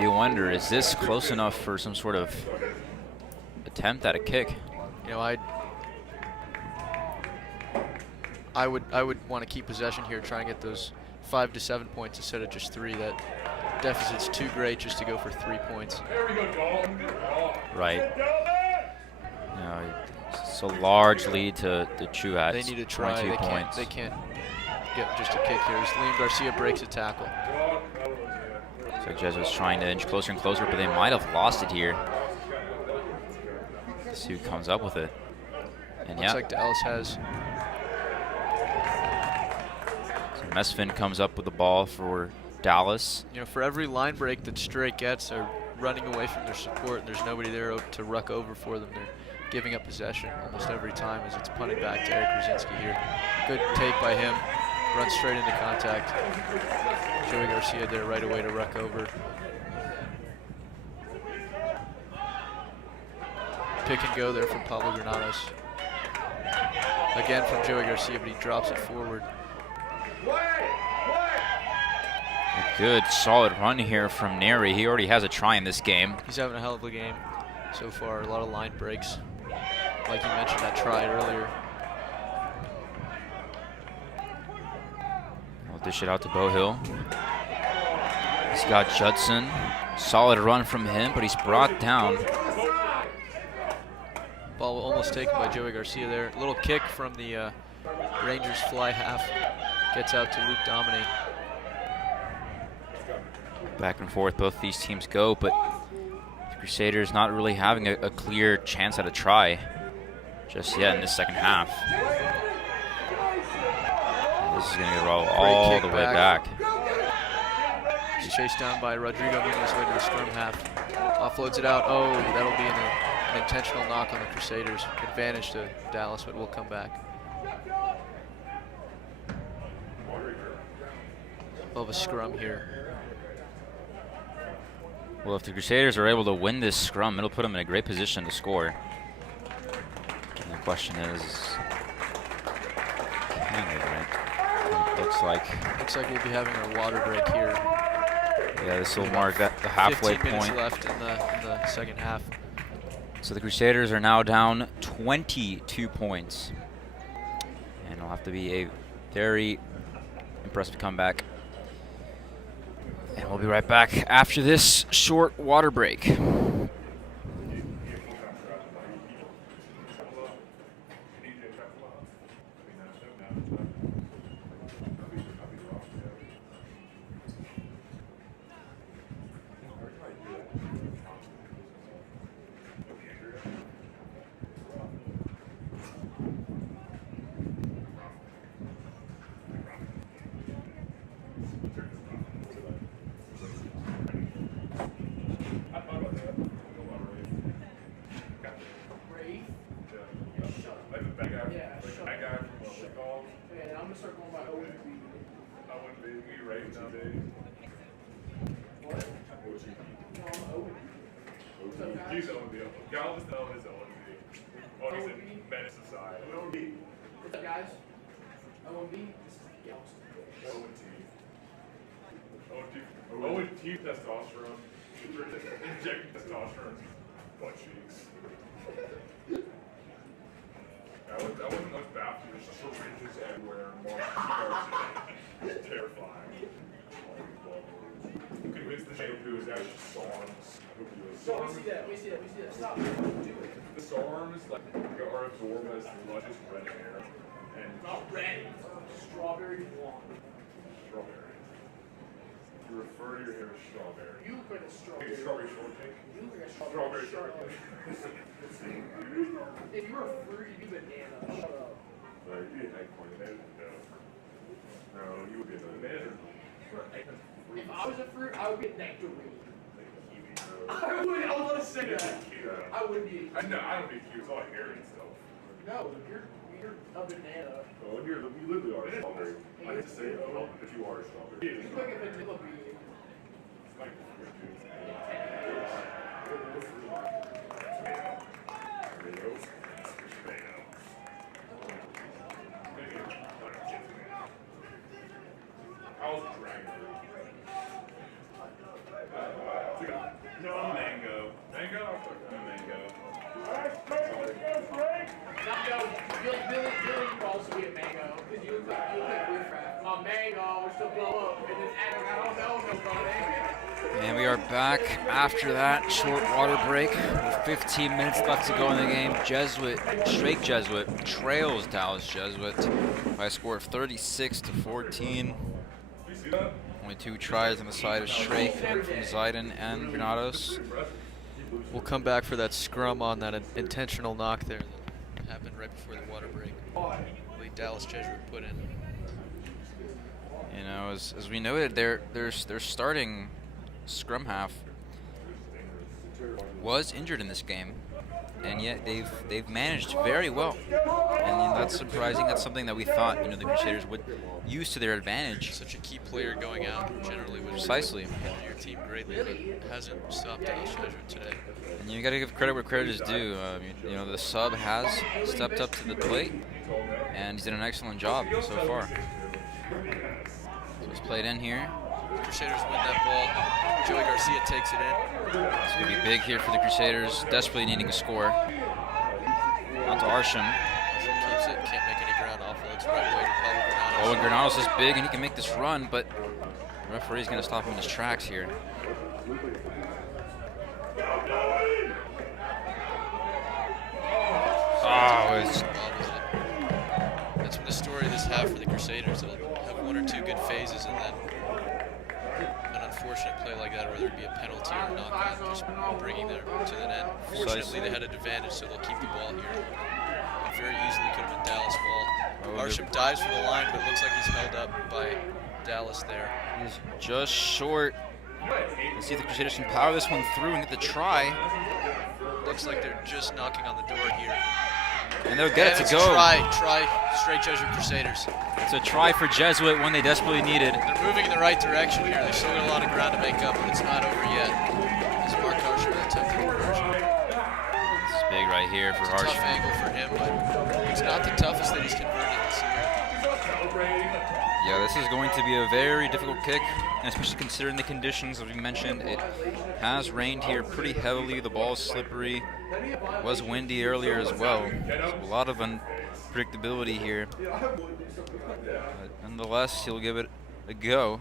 You wonder, is this close enough for some sort of attempt at a kick? You know, I would want to keep possession here, try and get those 5 to 7 points instead of just 3. That deficit's too great just to go for 3 points. Right. It's a large lead to chew at. They need to try. 22 points. They can't get just a kick here. As Liam Garcia breaks a tackle. So Jesuit's trying to inch closer and closer, but they might have lost it here. Let's see who comes up with it. And Looks like Dallas has. So Mesfin comes up with the ball for Dallas. You know, for every line break that Strake gets, they're running away from their support, and there's nobody there to ruck over for them. They're giving up possession almost every time as it's punted back to Eric Brzezinski here. Good take by him. Runs straight into contact. Joey Garcia there right away to ruck over. Pick and go there from Pablo Granados. Again from Joey Garcia, but he drops it forward. A good, solid run here from Neri. He already has a try in this game. He's having a hell of a game so far. A lot of line breaks. Like you mentioned, that try earlier. I'll dish it out to Bohill. He's got Judson. Solid run from him, but he's brought down. Ball almost taken by Joey Garcia there. Little kick from the Rangers fly half. Gets out to Luke Domine. Back and forth, both these teams go, but the Crusaders not really having a clear chance at a try just yet in the second half. And this is going to roll all the way back. He's chased down by Rodrigo making his way to the scrum half. Offloads it out. Oh, that'll be an intentional knock on the Crusaders. Advantage to Dallas, but we'll come back. Of a scrum here. Well, if the Crusaders are able to win this scrum, it'll put them in a great position to score. And the question is, can they, right? Looks like We'll be having our water break here. Yeah, this will mark the halfway 15 minutes point. left in the second half. So the Crusaders are now down 22 points. And it'll have to be a very impressive comeback. And we'll be right back after this short water break. He's OMB. Galvin known as OMB. Oh, he's in Menace Society. OMB. What's up, guys? OMB. This is OMT testosterone. Injecting testosterone. Butt cheeks. That wasn't much bad. There's syringes everywhere. It's terrifying. Convinced the shampoo is actually SARMs. So we see that. Stop. Do it. The SARMs are absorbed as luscious red hair. And Not red. Strawberry blonde. strawberry. You refer to your hair as strawberry. You look like a strawberry. Strawberry shortcake? You look like a Strawberry shortcake. If you were a fruit, you'd be banana. Shut up. You'd be an eggplant. No, you would be a banana. If I was a fruit, I would be a nectarine. Kiwi, I was about to say that. I wouldn't be. I don't think he was all hairy and stuff. No, you're a banana. Oh, you literally are a strawberry. I hate to say it, but you are a strawberry. You look like a vanilla bean. Like, no, mango. Mango? Mango. Billy would also be a mango. Because you look like Woodcraft. My mango would still blow up. And then act like I don't know nobody. And we are back after that short water break. With 15 minutes left to go in the game. Straight Jesuit trails Dallas Jesuit by a score of 36-14. Only 2 tries on the side of Strake, one from Zidane and Granados. We'll come back for that scrum on that intentional knock there that happened right before the water break. The Dallas Jesuit put in. You know, as we noted, their starting scrum half was injured in this game, and yet they've managed very well. And that's surprising. That's something that we thought the Crusaders would use to their advantage. Such a key player going out generally would Precisely. hinder your team greatly, but it hasn't stopped Dallas Jesuit today. And you got to give credit where credit is due. The sub has stepped up to the plate, and he's done an excellent job so far. So he's played in here. Crusaders win that ball. Joey Garcia takes it in. It's going to be big here for the Crusaders, desperately needing a score. Out to Arsham. Arsham keeps it, can't make any ground offloads right away to Pablo Granados. Oh, and Granados is big, and he can make this run, but the referee's going to stop him in his tracks here. Oh, That's been the story of this half for the Crusaders. They'll have one or two good phases, and then an unfortunate play like that, where there'd be a penalty or a knock-on, just bringing them to an end. Fortunately, they had an advantage, so they'll keep the ball here. It very easily could have been Dallas' ball. Arsham dives for the line, but it looks like he's held up by Dallas there. He's just short. Let's see if the Crusaders can power this one through and get the try. Looks like they're just knocking on the door here. And they'll get it to go. Try, straight Jesuit Crusaders. It's a try for Jesuit, one they desperately needed. They're moving in the right direction here. They've still got a lot of ground to make up, but it's not over yet. As Mark Arsham will attempt the conversion. It's big right here for It's a tough Arsham. angle for him, but it's not the toughest that he's converted this year. Yeah, this is going to be a very difficult kick, and especially considering the conditions, as we mentioned. It has rained here pretty heavily. The ball is slippery. It was windy earlier as well. So a lot of unpredictability here. But nonetheless, he'll give it a go.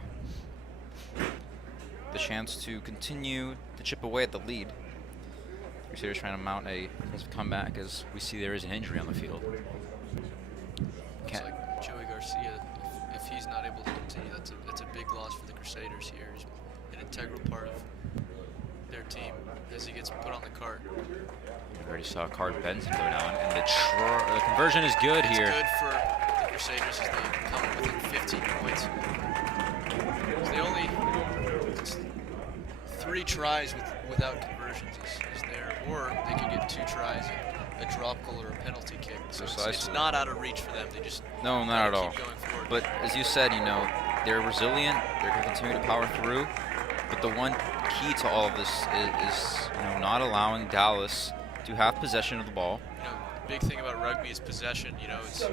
The chance to continue to chip away at the lead. Crusaders trying to mount a comeback, as we see there is an injury on the field. Looks like Joey Garcia, if he's not able to continue, that's a big loss for the Crusaders here. He's an integral part of their team as he gets put on the cart. We already saw Card Benson go down, and the conversion is good here. It's good for the Crusaders as they come in within 15 points. They only 3 tries without conversions is there, or they can get 2 tries, a drop goal or a penalty kick. So it's not out of reach for them. They just No, not at all. keep going forward. But as you said, they're resilient. They're going to continue to power through. But the one key to all of this is not allowing Dallas to have possession of the ball. The big thing about rugby is possession. It's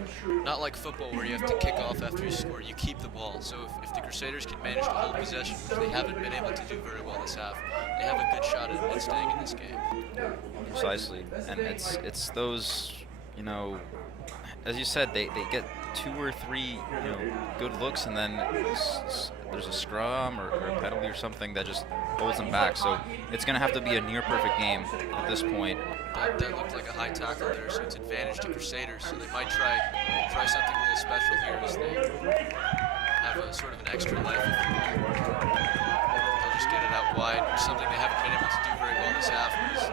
not like football where you have to kick off after you score. You keep the ball. So if the Crusaders can manage to hold possession, which they haven't been able to do very well this half, they have a good shot at staying in this game. Precisely. And it's those, as you said, they get 2 or 3 good looks, and then there's a scrum or a penalty or something that just holds them back. So it's going to have to be a near perfect game at this point. That looked like a high tackle there, so it's advantage to Crusaders. So they might try something a little special here as they have a sort of an extra life. They'll just get it out wide, something they haven't been able to do very well this half. Is a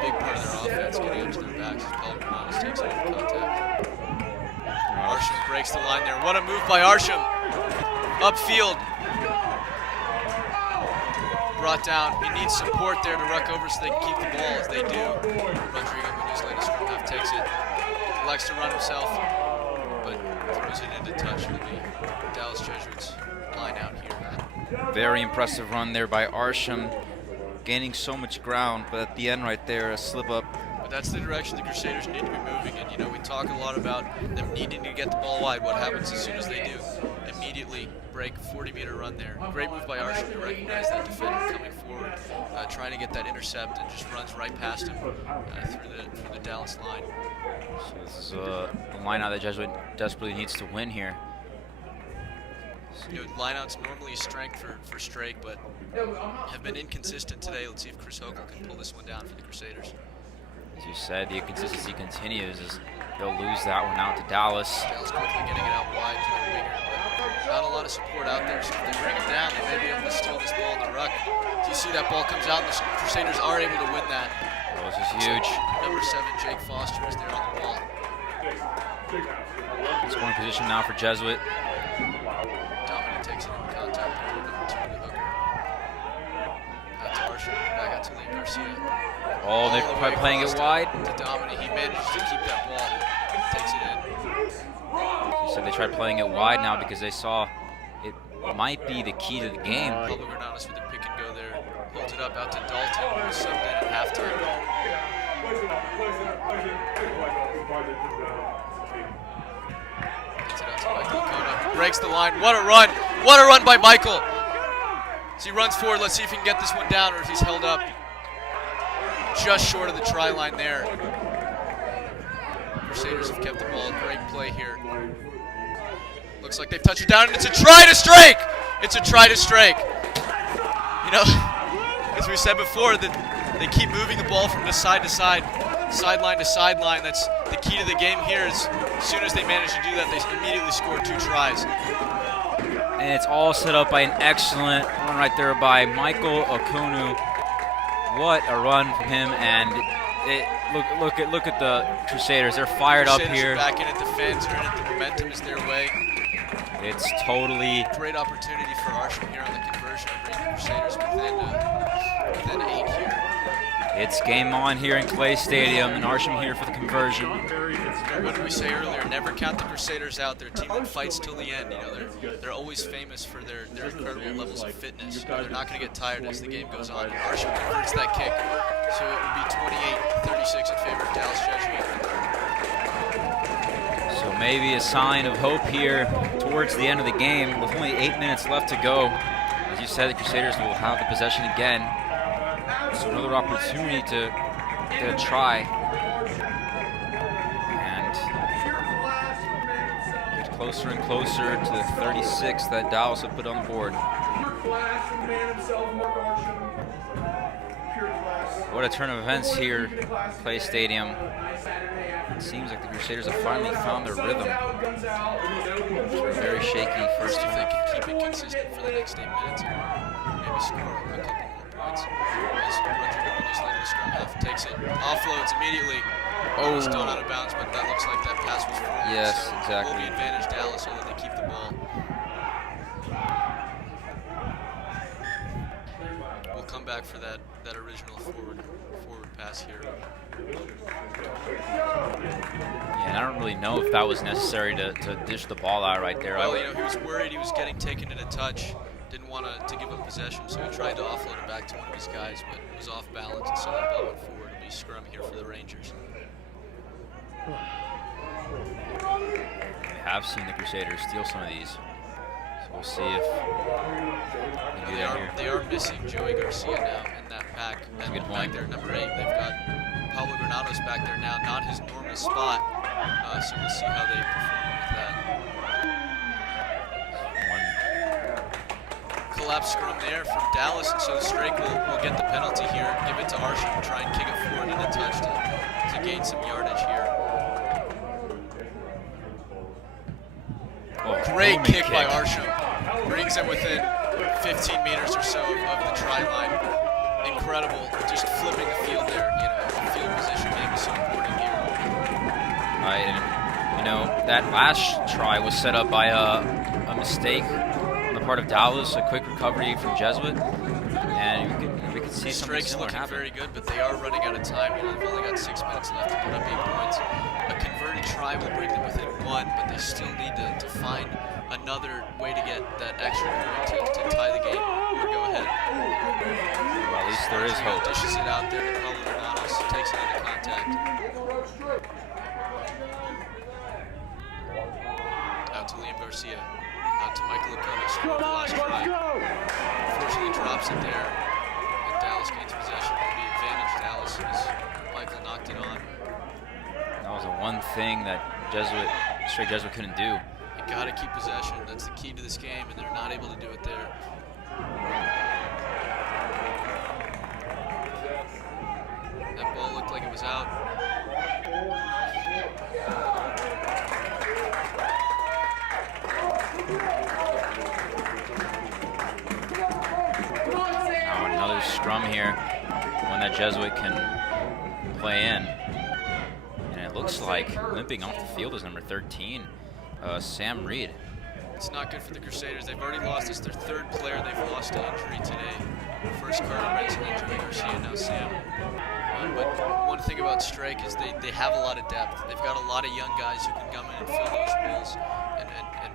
big part of their offense getting up to their backs as Paulo Bernales takes it into contact. Arsham breaks the line there. What a move by Arsham. Upfield. Brought down. He needs support there to ruck over so they can keep the ball, as they do. Rodrigo Munoz late scrum half takes it. He likes to run himself, but throws it into touch with the Dallas Jesuits line out here. Very impressive run there by Arsham, gaining so much ground, but at the end right there, a slip up. But that's the direction the Crusaders need to be moving in. We talk a lot about them needing to get the ball wide. What happens as soon as they do? Immediately break, 40-meter run there. Great move by Arsham to recognize that defender coming forward, trying to get that intercept, and just runs right past him through the Dallas line. So this is a lineout that Jesuit desperately needs to win here. Lineouts normally a strength for Strake, but have been inconsistent today. Let's see if Chris Hokel can pull this one down for the Crusaders. As you said, the inconsistency continues as they'll lose that one out to Dallas. Dallas quickly getting it out wide to their winger, but not a lot of support out there. So if they bring it down, they may be able to steal this ball in the ruck. So you see that ball comes out, and the Crusaders are able to win that. Oh, this is huge. Number 7, Jake Foster, is there on the ball. Scoring position now for Jesuit. Dominic takes it into contact with number 2, the hooker. Out to Arsham, back out to Liam Garcia. Oh, they're probably playing it wide. To Dominic, he manages to keep that ball. Takes it in. You said they tried playing it wide now because they saw it might be the key to the game. Paulo Bernales with the pick and go there. Holds it up out to Dalton, who was subbed in at halftime. Gets it out to Michael Kona. Breaks the line. What a run. What a run by Michael. As he runs forward, let's see if he can get this one down or if he's held up. Just short of the try line there. Crusaders have kept the ball. Great play here. Looks like they've touched it down, and it's a try to Strake! It's a try to Strake. As we said before, that they keep moving the ball from this side to side. sideline to sideline. That's the key to the game here. As soon as they manage to do that, they immediately score 2 tries. And it's all set up by an excellent run right there by Michael Okunu. What a run from him! And look at the Crusaders. They're fired up here. Back in at the fence, turn it. The momentum is their way. It's totally great opportunity for Arsham here on the conversion and bring the Crusaders within 8 here. It's game on here in Clay Stadium, and Arsham here for the conversion. What did we say earlier? Never count the Crusaders out. They're a team that fights till the end. You know, they're always famous for their incredible levels of fitness. You know, they're not going to get tired as the game goes on. Arsham converts that kick, so it would be 28-36 in favor of Dallas Jesuit. So maybe a sign of hope here towards the end of the game with only 8 minutes left to go. As you said, the Crusaders will have the possession again. So another opportunity to get a try. And get closer and closer to the 36 that Dallas have put on the board. What a turn of events here at Clay Stadium. It seems like the Crusaders have finally found their rhythm. Very shaky first If half. they can keep it consistent for the next 8 minutes and maybe score a couple more points. As Rodrigo just later the scrum half takes it, offloads immediately. Oh, still out of bounds, but that looks like that pass was forward. Yes, so exactly. Will be advantage Dallas so that they keep the ball. We'll come back for that original forward pass here. Yeah, and I don't really know if that was necessary to dish the ball out right there. Well, you know, he was worried he was getting taken in a touch. Didn't want to give up possession, so he tried to offload it back to one of his guys, but it was off balance, and so that ball went forward. It'll be scrum here for the Rangers. We have seen the Crusaders steal some of these. So we'll see if they do that here. They are missing Joey Garcia now in that pack. That's a good back point. there, number 8. They've got Pablo Granados back there now, not his normal spot. So we'll see how they perform with that. Collapse scrum there from Dallas, and so Strake will get the penalty here, give it to Arsham, and try and kick it forward in a touch to gain some yardage here. Oh, Great kick by Arsham. Brings him within 15 meters or so of the try line. Incredible, just flipping the field there. You know, the field position game is so important here. And, you know, that last try was set up by a mistake on the part of Dallas, a quick recovery from Jesuit, and we could see something Strake's similar looking happen. very good, but they are running out of time. You know, they've only got 6 minutes left to put up 8 points. A converted try will bring them within 1, but they still need to find another way to get that extra point to tie the game or go ahead. Well, at least there is hope. Dishes it out there to Pablo Granados, takes it into contact. Out to Liam Garcia. Out to Michael Okonis for the last try. Unfortunately drops it there. And Dallas gains possession. It'll be advantage Dallas as Michael knocked it on. That was the one thing that straight Jesuit couldn't do. You gotta keep possession. That's the key to this game, and they're not able to do it there. That ball looked like it was out. Now another scrum here, one that Jesuit can play in. And it looks like limping off the field is number 13, Sam Reed. It's not good for the Crusaders. They've already lost. It's their 3rd player they've lost to injury today. First Carter Benson, then Joey Garcia, now Sam. But one thing about Strike is they have a lot of depth. They've got a lot of young guys who can come in and fill those roles and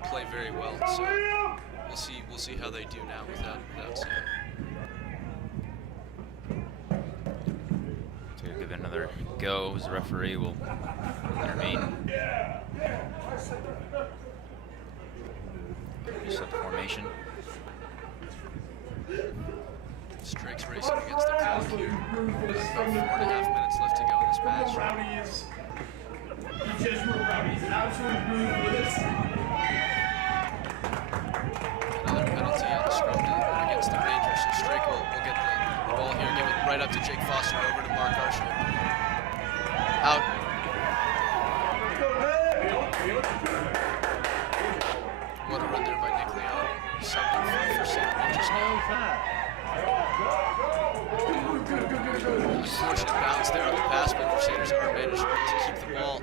play very well. So we'll see how they do now without Sam. So we'll give it another go as the referee will intervene. Set the formation. Strike's racing against the clock here. About 4.5 minutes left to go in this match. Another penalty on the scrum against the Rangers. So Strike will get the ball here, give it right up to Jake Foster, over to Mark Arsham. Out. What a run there by Nick Leone. Subbed in for St. just now. Unfortunate bounce there on the pass, but Crusaders are managed to keep the ball.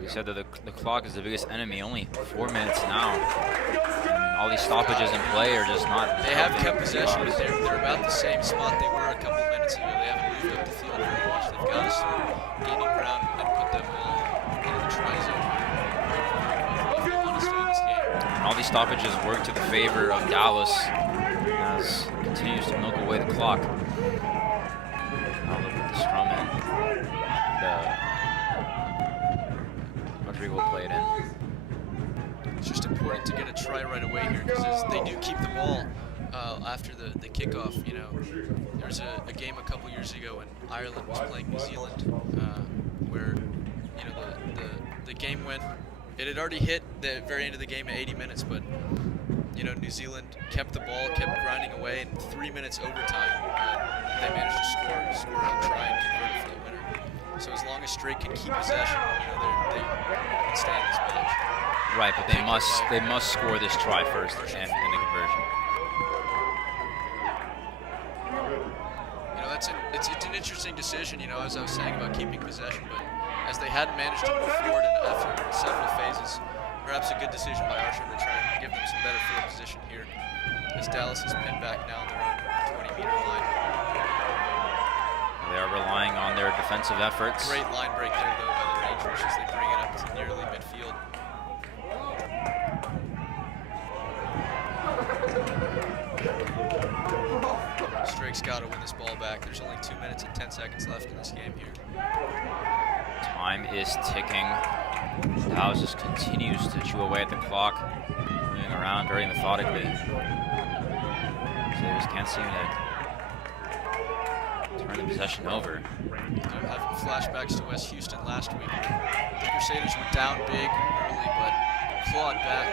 You said that the clock is the biggest enemy. Only 4 minutes now. And all these stoppages in play are just not. They have kept possession, but they're about the same spot they were a couple minutes ago. They haven't moved up the field very much. They've got us gaining ground and put them into the try zone. And all these stoppages work to the favor of Dallas as it continues to milk away the clock. Now look at the scrum in. Rodrigo will play it in. It's just important to get a try right away here because they do keep the ball after the kickoff. You know, there was a game a couple years ago when Ireland was playing New Zealand, where you know the game went. It had already hit the very end of the game at 80 minutes, but you know New Zealand kept the ball, kept grinding away, and 3 minutes overtime, they managed to score a try and convert it for the winner. So as long as Straight can keep possession, you know they can stay in this match. Right, but they must score this try first and the conversion. You know it's an interesting decision. You know, as I was saying about keeping possession, but as they hadn't managed to move forward after several phases, perhaps a good decision by Archer to try and give them some better field position here, as Dallas is pinned back now on their own 20-meter line. They are relying on their defensive efforts. Great line break there, though, by the Rangers as they bring it up to nearly midfield. Strake's got to win this ball back. There's only 2 minutes and 10 seconds left in this game here. Time is ticking. Dallas just continues to chew away at the clock, moving around very methodically. Crusaders can't seem to turn the possession over. They're having flashbacks to West Houston last week. The Crusaders were down big early, but clawed back.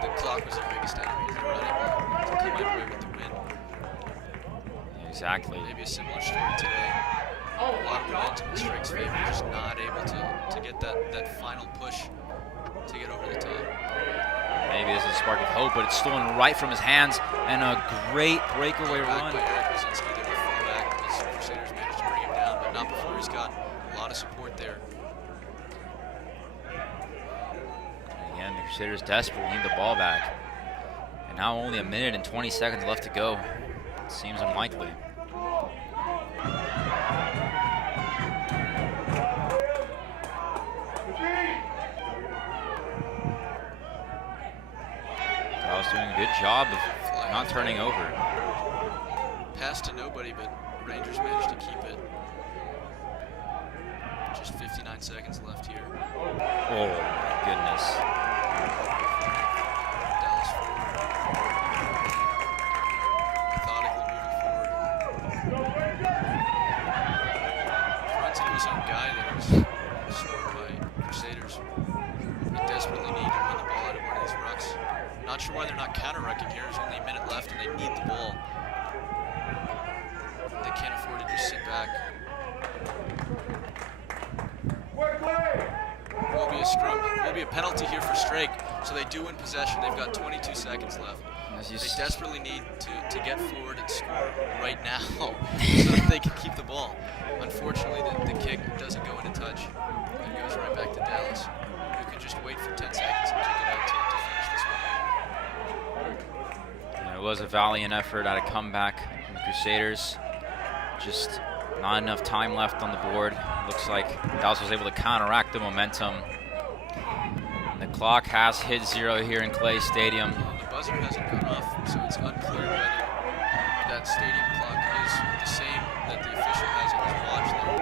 But the clock was their biggest enemy. They were unable to come away with the win. Exactly. Maybe a similar story today. A lot of momentum in Strake's favor, just not able to get that final push to get over the top. Maybe this is a spark of hope, but it's stolen right from his hands, and a great breakaway run. By Eric Brzezinski, their fullback, as the Crusaders managed to bring him down, but not before he's got a lot of support there. Again, the Crusaders desperately need the ball back. And now only a minute and 20 seconds left to go. It seems unlikely. Dallas doing a good job of not turning over. Pass to nobody, but Rangers managed to keep it. Just 59 seconds left here. Oh, my goodness. Dallas forward. Methodically moving forward. Runs into his own guy there. Was scored by Crusaders. They desperately need to win the ball out of one of these rucks. Not sure why they're not counter-rucking here. There's only a minute left and they need the ball. They can't afford to just sit back. Will be a scrum. Will be a penalty here for Strake, so they do win possession. They've got 22 seconds left. They desperately need to get forward and score right now so that they can keep the ball. Unfortunately, the kick doesn't go into touch. It goes right back to Dallas, who can just wait for 10 seconds and kick it out to finish this one. It was a valiant effort at a comeback from the Crusaders. Just not enough time left on the board. Looks like Dallas was able to counteract the momentum. And the clock has hit 0 here in Clay Stadium. The buzzer hasn't gone off, so it's unclear whether that stadium clock is the same that the official has on his watch there.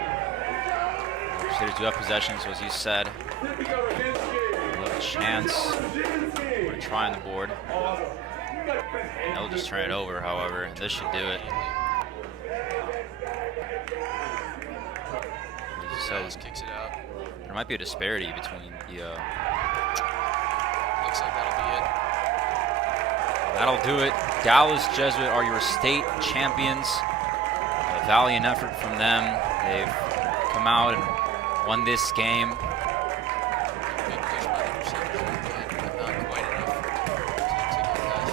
Crusaders do have possession, so as you said, a little chance for a try on the board. They'll just turn it over, however. This should do it. Dallas kicks it out. There might be a disparity between the. Looks like that'll be it. That'll do it. Dallas Jesuit are your state champions. A valiant effort from them. They've come out and won this game. Big push by the Crusaders again, but not quite enough to get past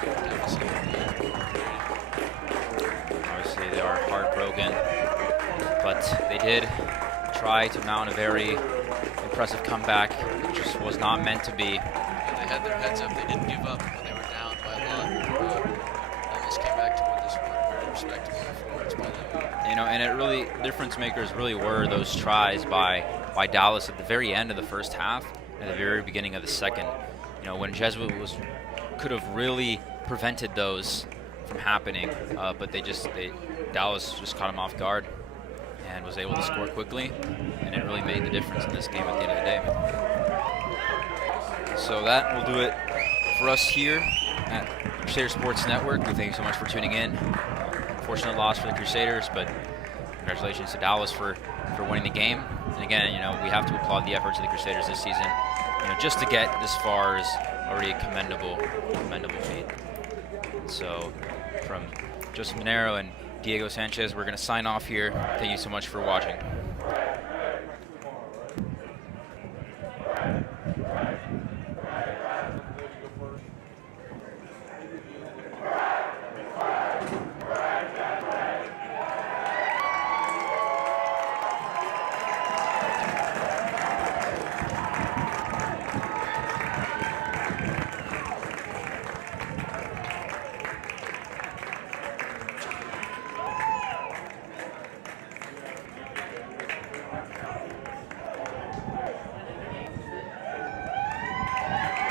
the deficit. Obviously, they are heartbroken, but they did try to mount a very impressive comeback. It just was not meant to be. Yeah, they had their heads up. They didn't give up when they were down by a lot. Almost came back to win this one. Very respectable performance by them. And it really, difference makers really were those tries by Dallas at the very end of the first half and the very beginning of the second. When Jesuit could have really prevented those from happening, but Dallas just caught them off guard and was able to score quickly, and it really made the difference in this game at the end of the day. So that will do it for us here at Crusader Sports Network. We thank you so much for tuning in. Unfortunate loss for the Crusaders, but congratulations to Dallas for winning the game. And again, we have to applaud the efforts of the Crusaders this season. Just to get this far is already a commendable feat. So from Joseph Monero and Diego Sanchez, we're going to sign off here. Thank you so much for watching.